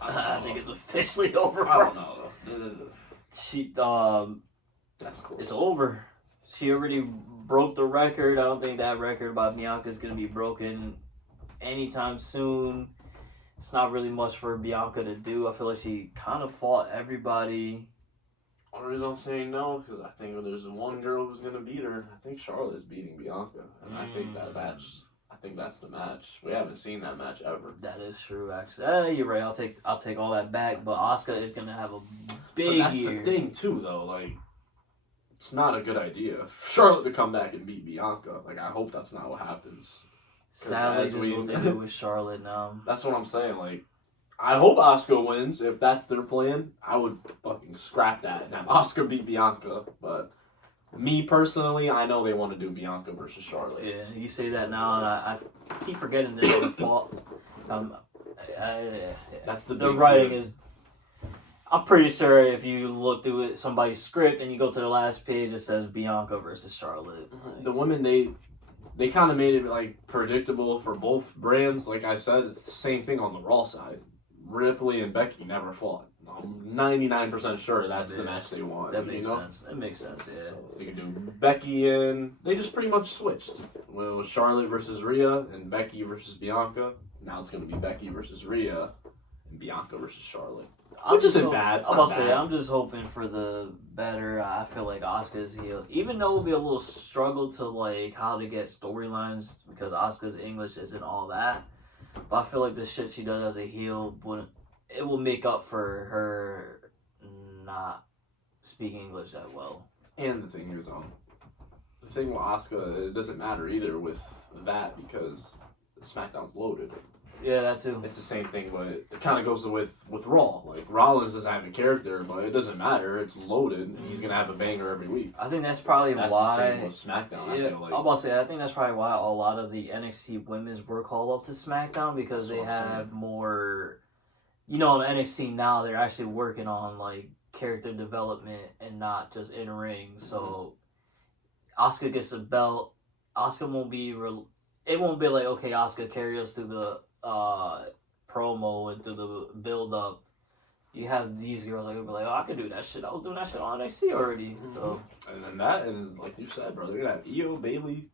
I I think it's officially over. I Bro. don't know though. She That's cool. it's over. She already broke the record. I don't think that record by Bianca is gonna be broken anytime soon. It's not really much for Bianca to do. I feel like she kind of fought everybody. Only reason I'm saying no because I think there's one girl who's gonna beat her. I think Charlotte's beating Bianca, and I think that match. I think that's the match. We haven't seen that match ever. That is true, actually. You're right. I'll take all that back. But Asuka is gonna have a big But that's year. the thing too, though. Like, it's not a good idea for Charlotte to come back and beat Bianca. Like, I hope that's not what happens. Sadly, as this we- is what they do with Charlotte now. That's what I'm saying. Like, I hope Asuka wins. If that's their plan, I would fucking scrap that and have Asuka beat Bianca. But me personally, I know they want to do Bianca versus Charlotte. Yeah, you say that now, and I keep forgetting that they fought. That's the The big writing fear. is. I'm pretty sure if you look through it, somebody's script and you go to the last page, it says Bianca versus Charlotte. The women they kind of made it like predictable for both brands. Like I said, it's the same thing on the Raw side. Ripley and Becky never fought. I'm 99% sure that's the Yeah. match they want. That makes you know? sense. That makes sense. Yeah. So they could do Becky and they just pretty much switched. Well, it was Charlotte versus Rhea and Becky versus Bianca. Now it's gonna be Becky versus Rhea and Bianca versus Charlotte. Which isn't bad. I'm about to say, I'm just hoping for the better. I feel like Asuka's heel, even though it'll be a little struggle to like how to get storylines because Asuka's English isn't all that. But I feel like the shit she does as a heel will make up for her not speaking English that well. And the thing is, the thing with Asuka, it doesn't matter either with that because SmackDown's loaded. Yeah, that too. It's the same thing, but it kind of goes with Raw. Like, Rollins doesn't have a character, but it doesn't matter. It's loaded. He's going to have a banger every week. I think that's probably that's why... the same with SmackDown, yeah, I feel like. I'm about to say, I think that's probably why a lot of the NXT women's were called up to SmackDown because they have more... You know, on NXT now, they're actually working on, like, character development and not just in ring. So, Asuka gets a belt. Asuka won't be... It won't be like, okay, Asuka carry us through the... promo and through the build up, you have these girls like be like, oh, I can do that shit. I was doing that shit on NXT already. So and then that, and like you said, bro, they're gonna have Io, Bailey,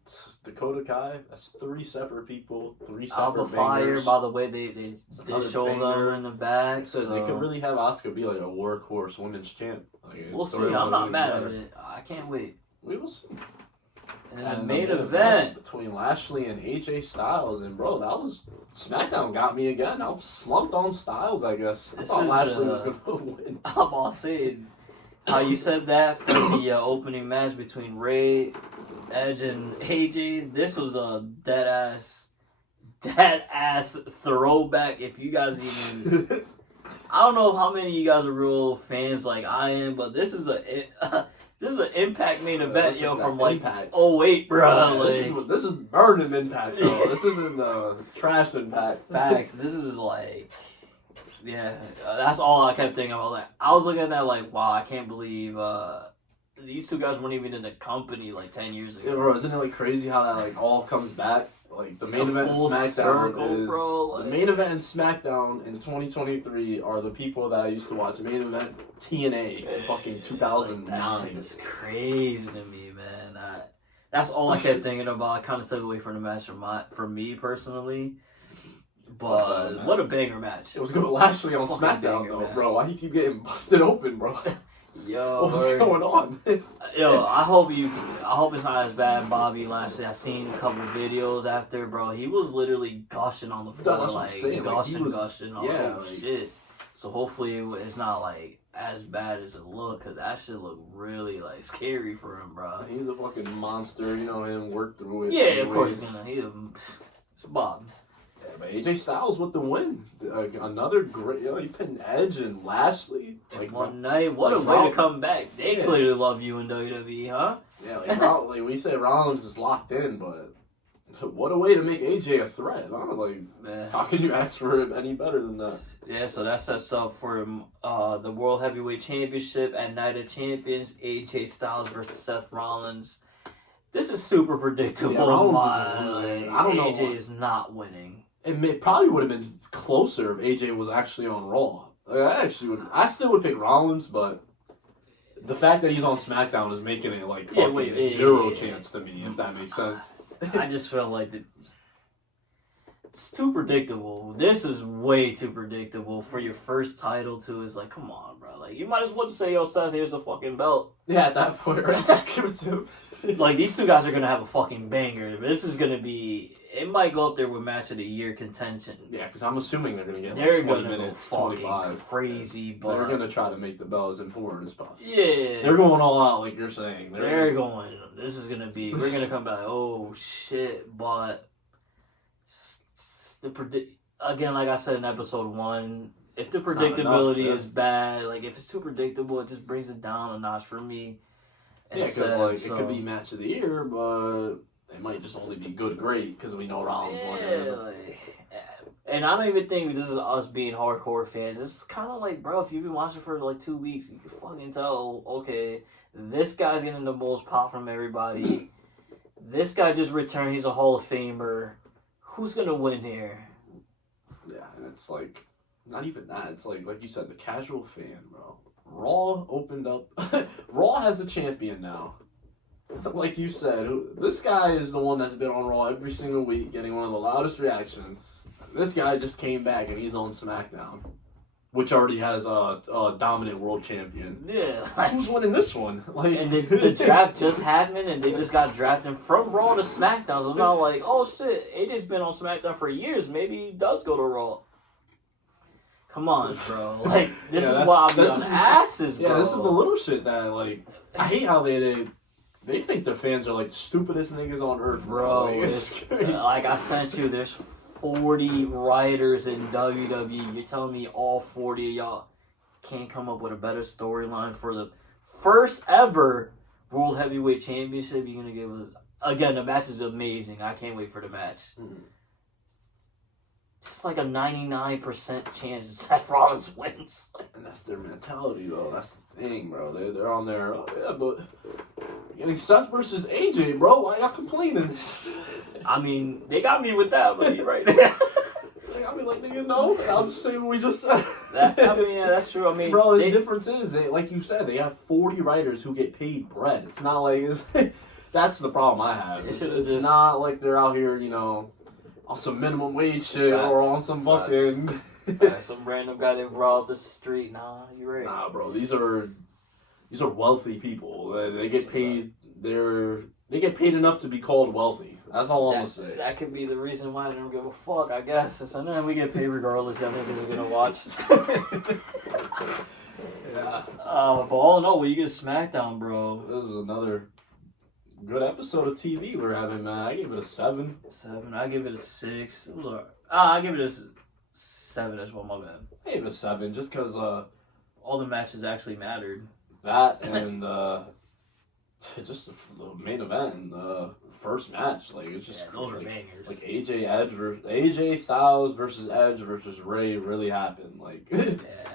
Dakota Kai. That's 3 separate people, 3 separate Alba Fire. By the way, they did show them in the back. So they could really have Asuka be like a workhorse women's champ. Like, we'll see. I'm not mad at it. I can't wait. We will see. And then the main event between Lashley and AJ Styles, and bro, that was SmackDown got me again. I was slumped on Styles, I guess. I thought Lashley was gonna win. I'm all saying how you said that for the opening match between Ray, Edge, and AJ. This was a dead ass throwback. If you guys even, I don't know how many of you guys are real fans like I am, but this is This is an Impact main event, from like Impact. 08, bro. Like, this is burning Impact, though. This isn't trash Impact. Facts. This is like, yeah, that's all I kept thinking about. Like, I was looking at that like, wow, I can't believe these two guys weren't even in the company like 10 years ago. Yeah, bro, isn't it like crazy how that like all comes back? Like the main event in SmackDown circle, is bro, like... the main event in SmackDown in 2023 are the people that I used to watch. Main event TNA in fucking 2009. Like, that shit is crazy to me, man. That's all I kept thinking about. I kind of took away from the match for me personally. But what a banger match! It was good. Lashley on SmackDown though, bro. Why he keep getting busted open, bro? Yo, what's going on? Yo, I hope it's not as bad, Bobby Lashley. I seen a couple videos after, bro. He was literally gushing on the floor, That's like gushing. Yeah, like, shit. So hopefully it's not like as bad as it looked, cause that shit looked really like scary for him, bro. He's a fucking monster, you know him. Work through it. Yeah, of course he's a Bob. Yeah, but AJ Styles with the win. Another great. He pinned Edge and Lashley. Like one night, what a way to come back. They clearly love you in WWE, huh? Yeah, like we say, Rollins is locked in, but what a way to make AJ a threat, huh? Like, man, how can you ask for him any better than that? Yeah, so that sets up for the World Heavyweight Championship at Night of Champions. AJ Styles versus Seth Rollins. This is super predictable. Yeah, Rollins is losing. I don't know. AJ is not winning. It probably would have been closer if AJ was actually on Raw. I still would pick Rollins, but the fact that he's on SmackDown is making it like zero chance to me, if that makes sense. I just felt like it's too predictable. This is way too predictable for your first title too. It's like, come on, bro. Like, you might as well just say, yo, Seth, here's a fucking belt. Yeah, at that point, right? Just give it to him. Like, these two guys are gonna have a fucking banger. This is gonna be. It might go up there with match of the year contention. Yeah, because I'm assuming they're gonna get like 20 minutes, 25. Crazy, but they're gonna try to make the belt as important as possible. Yeah, they're going all out, like you're saying. They're going. This is gonna be. We're gonna come back. Oh shit! But again, like I said in episode 1, if the predictability is bad, like if it's too predictable, it just brings it down a notch for me. Yeah, because it could be match of the year, but it might just only be great, because we know Rollins won. And I don't even think this is us being hardcore fans. It's kind of like, bro, if you've been watching for like 2 weeks, you can fucking tell, okay, this guy's getting the most pop from everybody. This guy just returned. He's a Hall of Famer. Who's going to win here? Yeah, and it's like, not even that. It's like you said, the casual fan, bro. Raw opened up. Raw has a champion now. Like you said, this guy is the one that's been on Raw every single week, getting one of the loudest reactions. This guy just came back and he's on SmackDown. which already has a dominant world champion. Yeah. Who's winning this one? Like, And the draft just happened, and they just got drafted from Raw to SmackDown. So now, like, oh shit, AJ's been on SmackDown for years. Maybe he does go to Raw. Come on, bro. Like, this is why I'm on asses, bro. Yeah, this is the little shit that, like, I hate how they think their fans are, like, the stupidest niggas on earth, bro. Like, it's crazy. Like I sent you, there's 40 writers in WWE. You're telling me all 40 of y'all can't come up with a better storyline for the first ever World Heavyweight Championship? You're going to give us... Again, the match is amazing. I can't wait for the match. It's like a 99% chance Seth Rollins wins. And that's their mentality, though. That's the thing, bro. They're on there. Oh, yeah, but getting Seth versus AJ, bro. Why y'all complaining? I mean, they got me with that, but you're right. They got me like, nigga, no. I'll just say what we just said. I mean, yeah, that's true. I mean, bro, the difference is, like you said, they have 40 writers who get paid bread. It's not like that's the problem I have. It's not like they're out here, you know, on some minimum wage shit or on some fucking some random guy that robbed the street. Nah, you're right. Nah, bro, these are wealthy people. They get paid. They get paid enough to be called wealthy. That's all I'm gonna say. That could be the reason why I don't give a fuck. I guess. So then we get paid regardless. Y'all niggas are gonna watch. Yeah. But all in all, you get SmackDown, bro. This is another good episode of TV we're having, man. I gave it a 7. 7. I give it a 6. It was I give it a 7 as well. My bad. I gave it a 7 just because all the matches actually mattered. That and just the main event and the first match, like it's just those are bangers. Like AJ Styles versus Edge versus Ray really happened. Like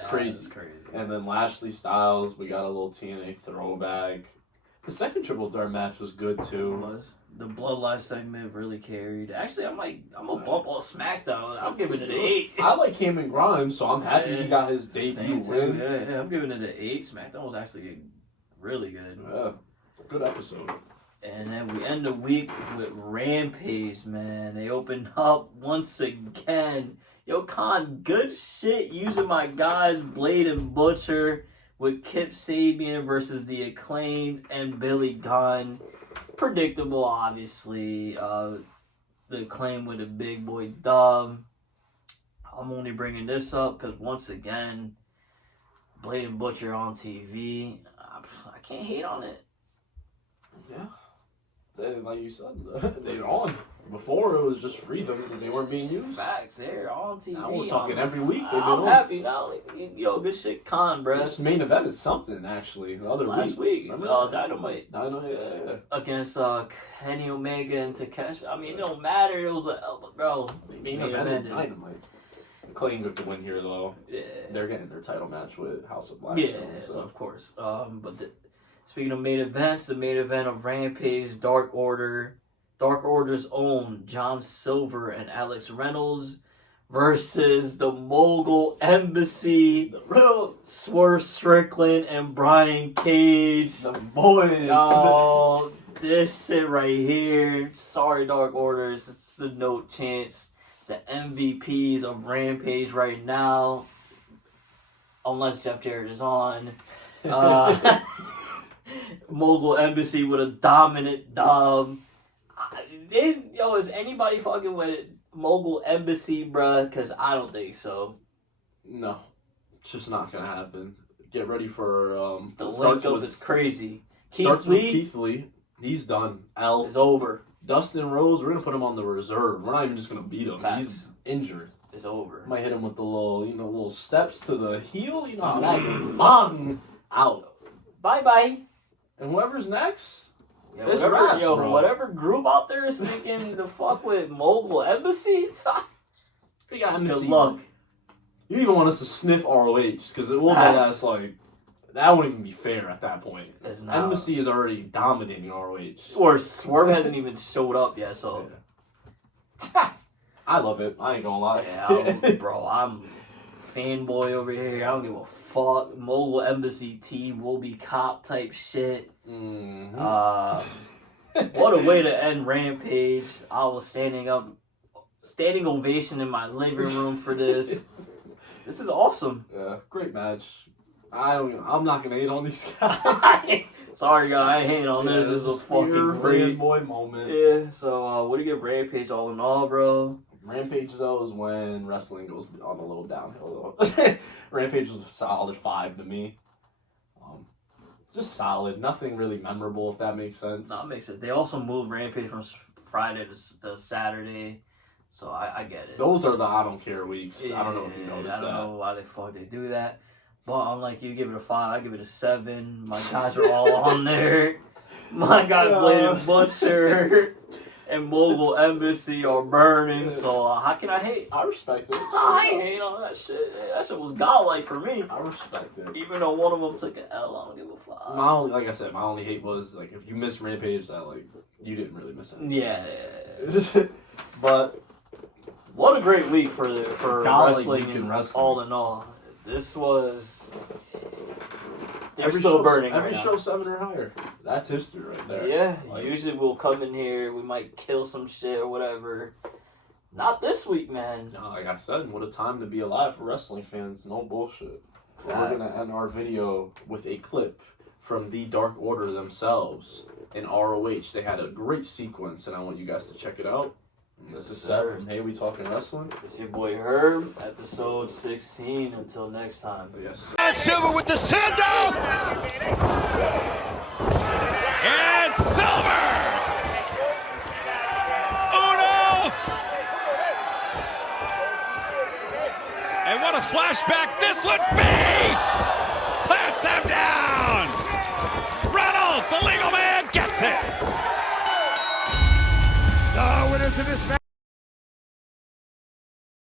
crazy. And then Lashley Styles, we got a little TNA throwback. The second triple threat match was good too. It was. The Bloodline segment really carried. Actually, I'm gonna bump on SmackDown. I'm giving it an 8. I like Cameron Grimes, so I'm happy he got his debut win. Yeah, I'm giving it an 8. SmackDown was actually really good. Yeah, good episode. And then we end the week with Rampage, man. They opened up once again. Yo, Khan, good shit using my guys, Blade and Butcher, with Kip Sabian versus The Acclaimed and Billy Gunn. Predictable, obviously. The Acclaimed with a big boy dub. I'm only bringing this up because, once again, Blade and Butcher on TV. I can't hate on it. Yeah. Like you said, they're on. Before, it was just freedom because they weren't being used. Facts, they're on TV. Now we're talking every week. I'm happy now. Yo, good shit, Khan, bruh. This main event is something, actually. The other last week. Dynamite. Yeah. Against Kenny Omega and Takeshi. I mean, it don't matter. It was bro. Main event Dynamite. Claim with the win here, though. Yeah. They're getting their title match with House of Black. Yeah, so of course. Speaking of main events, the main event of Rampage, Dark Order's own John Silver and Alex Reynolds versus the Mogul Embassy, the real Swerve Strickland and Brian Cage. The boys. Oh, this shit right here. Sorry, Dark Orders. It's a no chance. The MVPs of Rampage right now, unless Jeff Jarrett is on. Mogul Embassy with a dominant dub. Is anybody fucking with Mogul Embassy, bruh? Because I don't think so. No. It's just not going to happen. Get ready for... the link-up is crazy. Keith Lee. He's done. It's over. Dustin Rhodes, we're going to put him on the reserve. We're not even just going to beat him. Facts. He's injured. It's over. Might hit him with the little steps to the heel. You know how that goes. Bang! Out. Bye-bye. And whoever's next... Yeah, whatever group out there is thinking the fuck with Mogul Embassy, we got Embassy. Good luck. You even want us to sniff ROH because it will be us like that wouldn't even be fair at that point. Embassy is already dominating ROH. Or Swerve hasn't even showed up yet, so I love it. I ain't gonna lie. Yeah, bro, I'm fanboy over here. I don't give a fuck. Mogul Embassy will be cop type shit. Mm-hmm. What a way to end Rampage. I was standing ovation in my living room for this. This is awesome. Yeah, great match. I'm not gonna hate on these guys. Sorry, guys, I ain't hating on this. This was fucking great. Fanboy moment. Yeah. So, what do you give Rampage all in all, bro? Rampage though is when wrestling goes on a little downhill though. Rampage was a solid 5 to me. Just solid, nothing really memorable if that makes sense. No, it makes it. They also moved Rampage from Friday to Saturday, so I get it. Those are the I don't care weeks. Yeah, I don't know if you noticed that. I don't know why the fuck they do that. But unlike you, give it a 5. I give it a 7. My guys are all on there. My guy Bladed Butcher and Mogul Embassy are burning. So how can I hate? I respect it. I ain't hating on that shit. That shit was godlike for me. I respect it. Even though one of them took an L, I don't give a fuck. My only, like I said, my only hate was like if you miss Rampage, that like you didn't really miss it. Yeah. But what a great week for wrestling week and in wrestling. all in all. This was. They're every still show, burning. Every right show now. 7 or higher. That's history right there. Yeah. Like, Usually we'll come in here, we might kill some shit or whatever. Not this week, man. no, like I said, what a time to be alive for wrestling fans. No bullshit. But we're gonna end our video with a clip from the Dark Order themselves in ROH. They had a great sequence, and I want you guys to check it out. And this is Seth from Hey We Talking Wrestling. It's your boy Herb, episode 16. Until next time. Yes. And Silver with the send off. And Silver. Uno. And what a flashback this would be. Plants him down. Reynolds, the legal man, gets it. The winners of this match.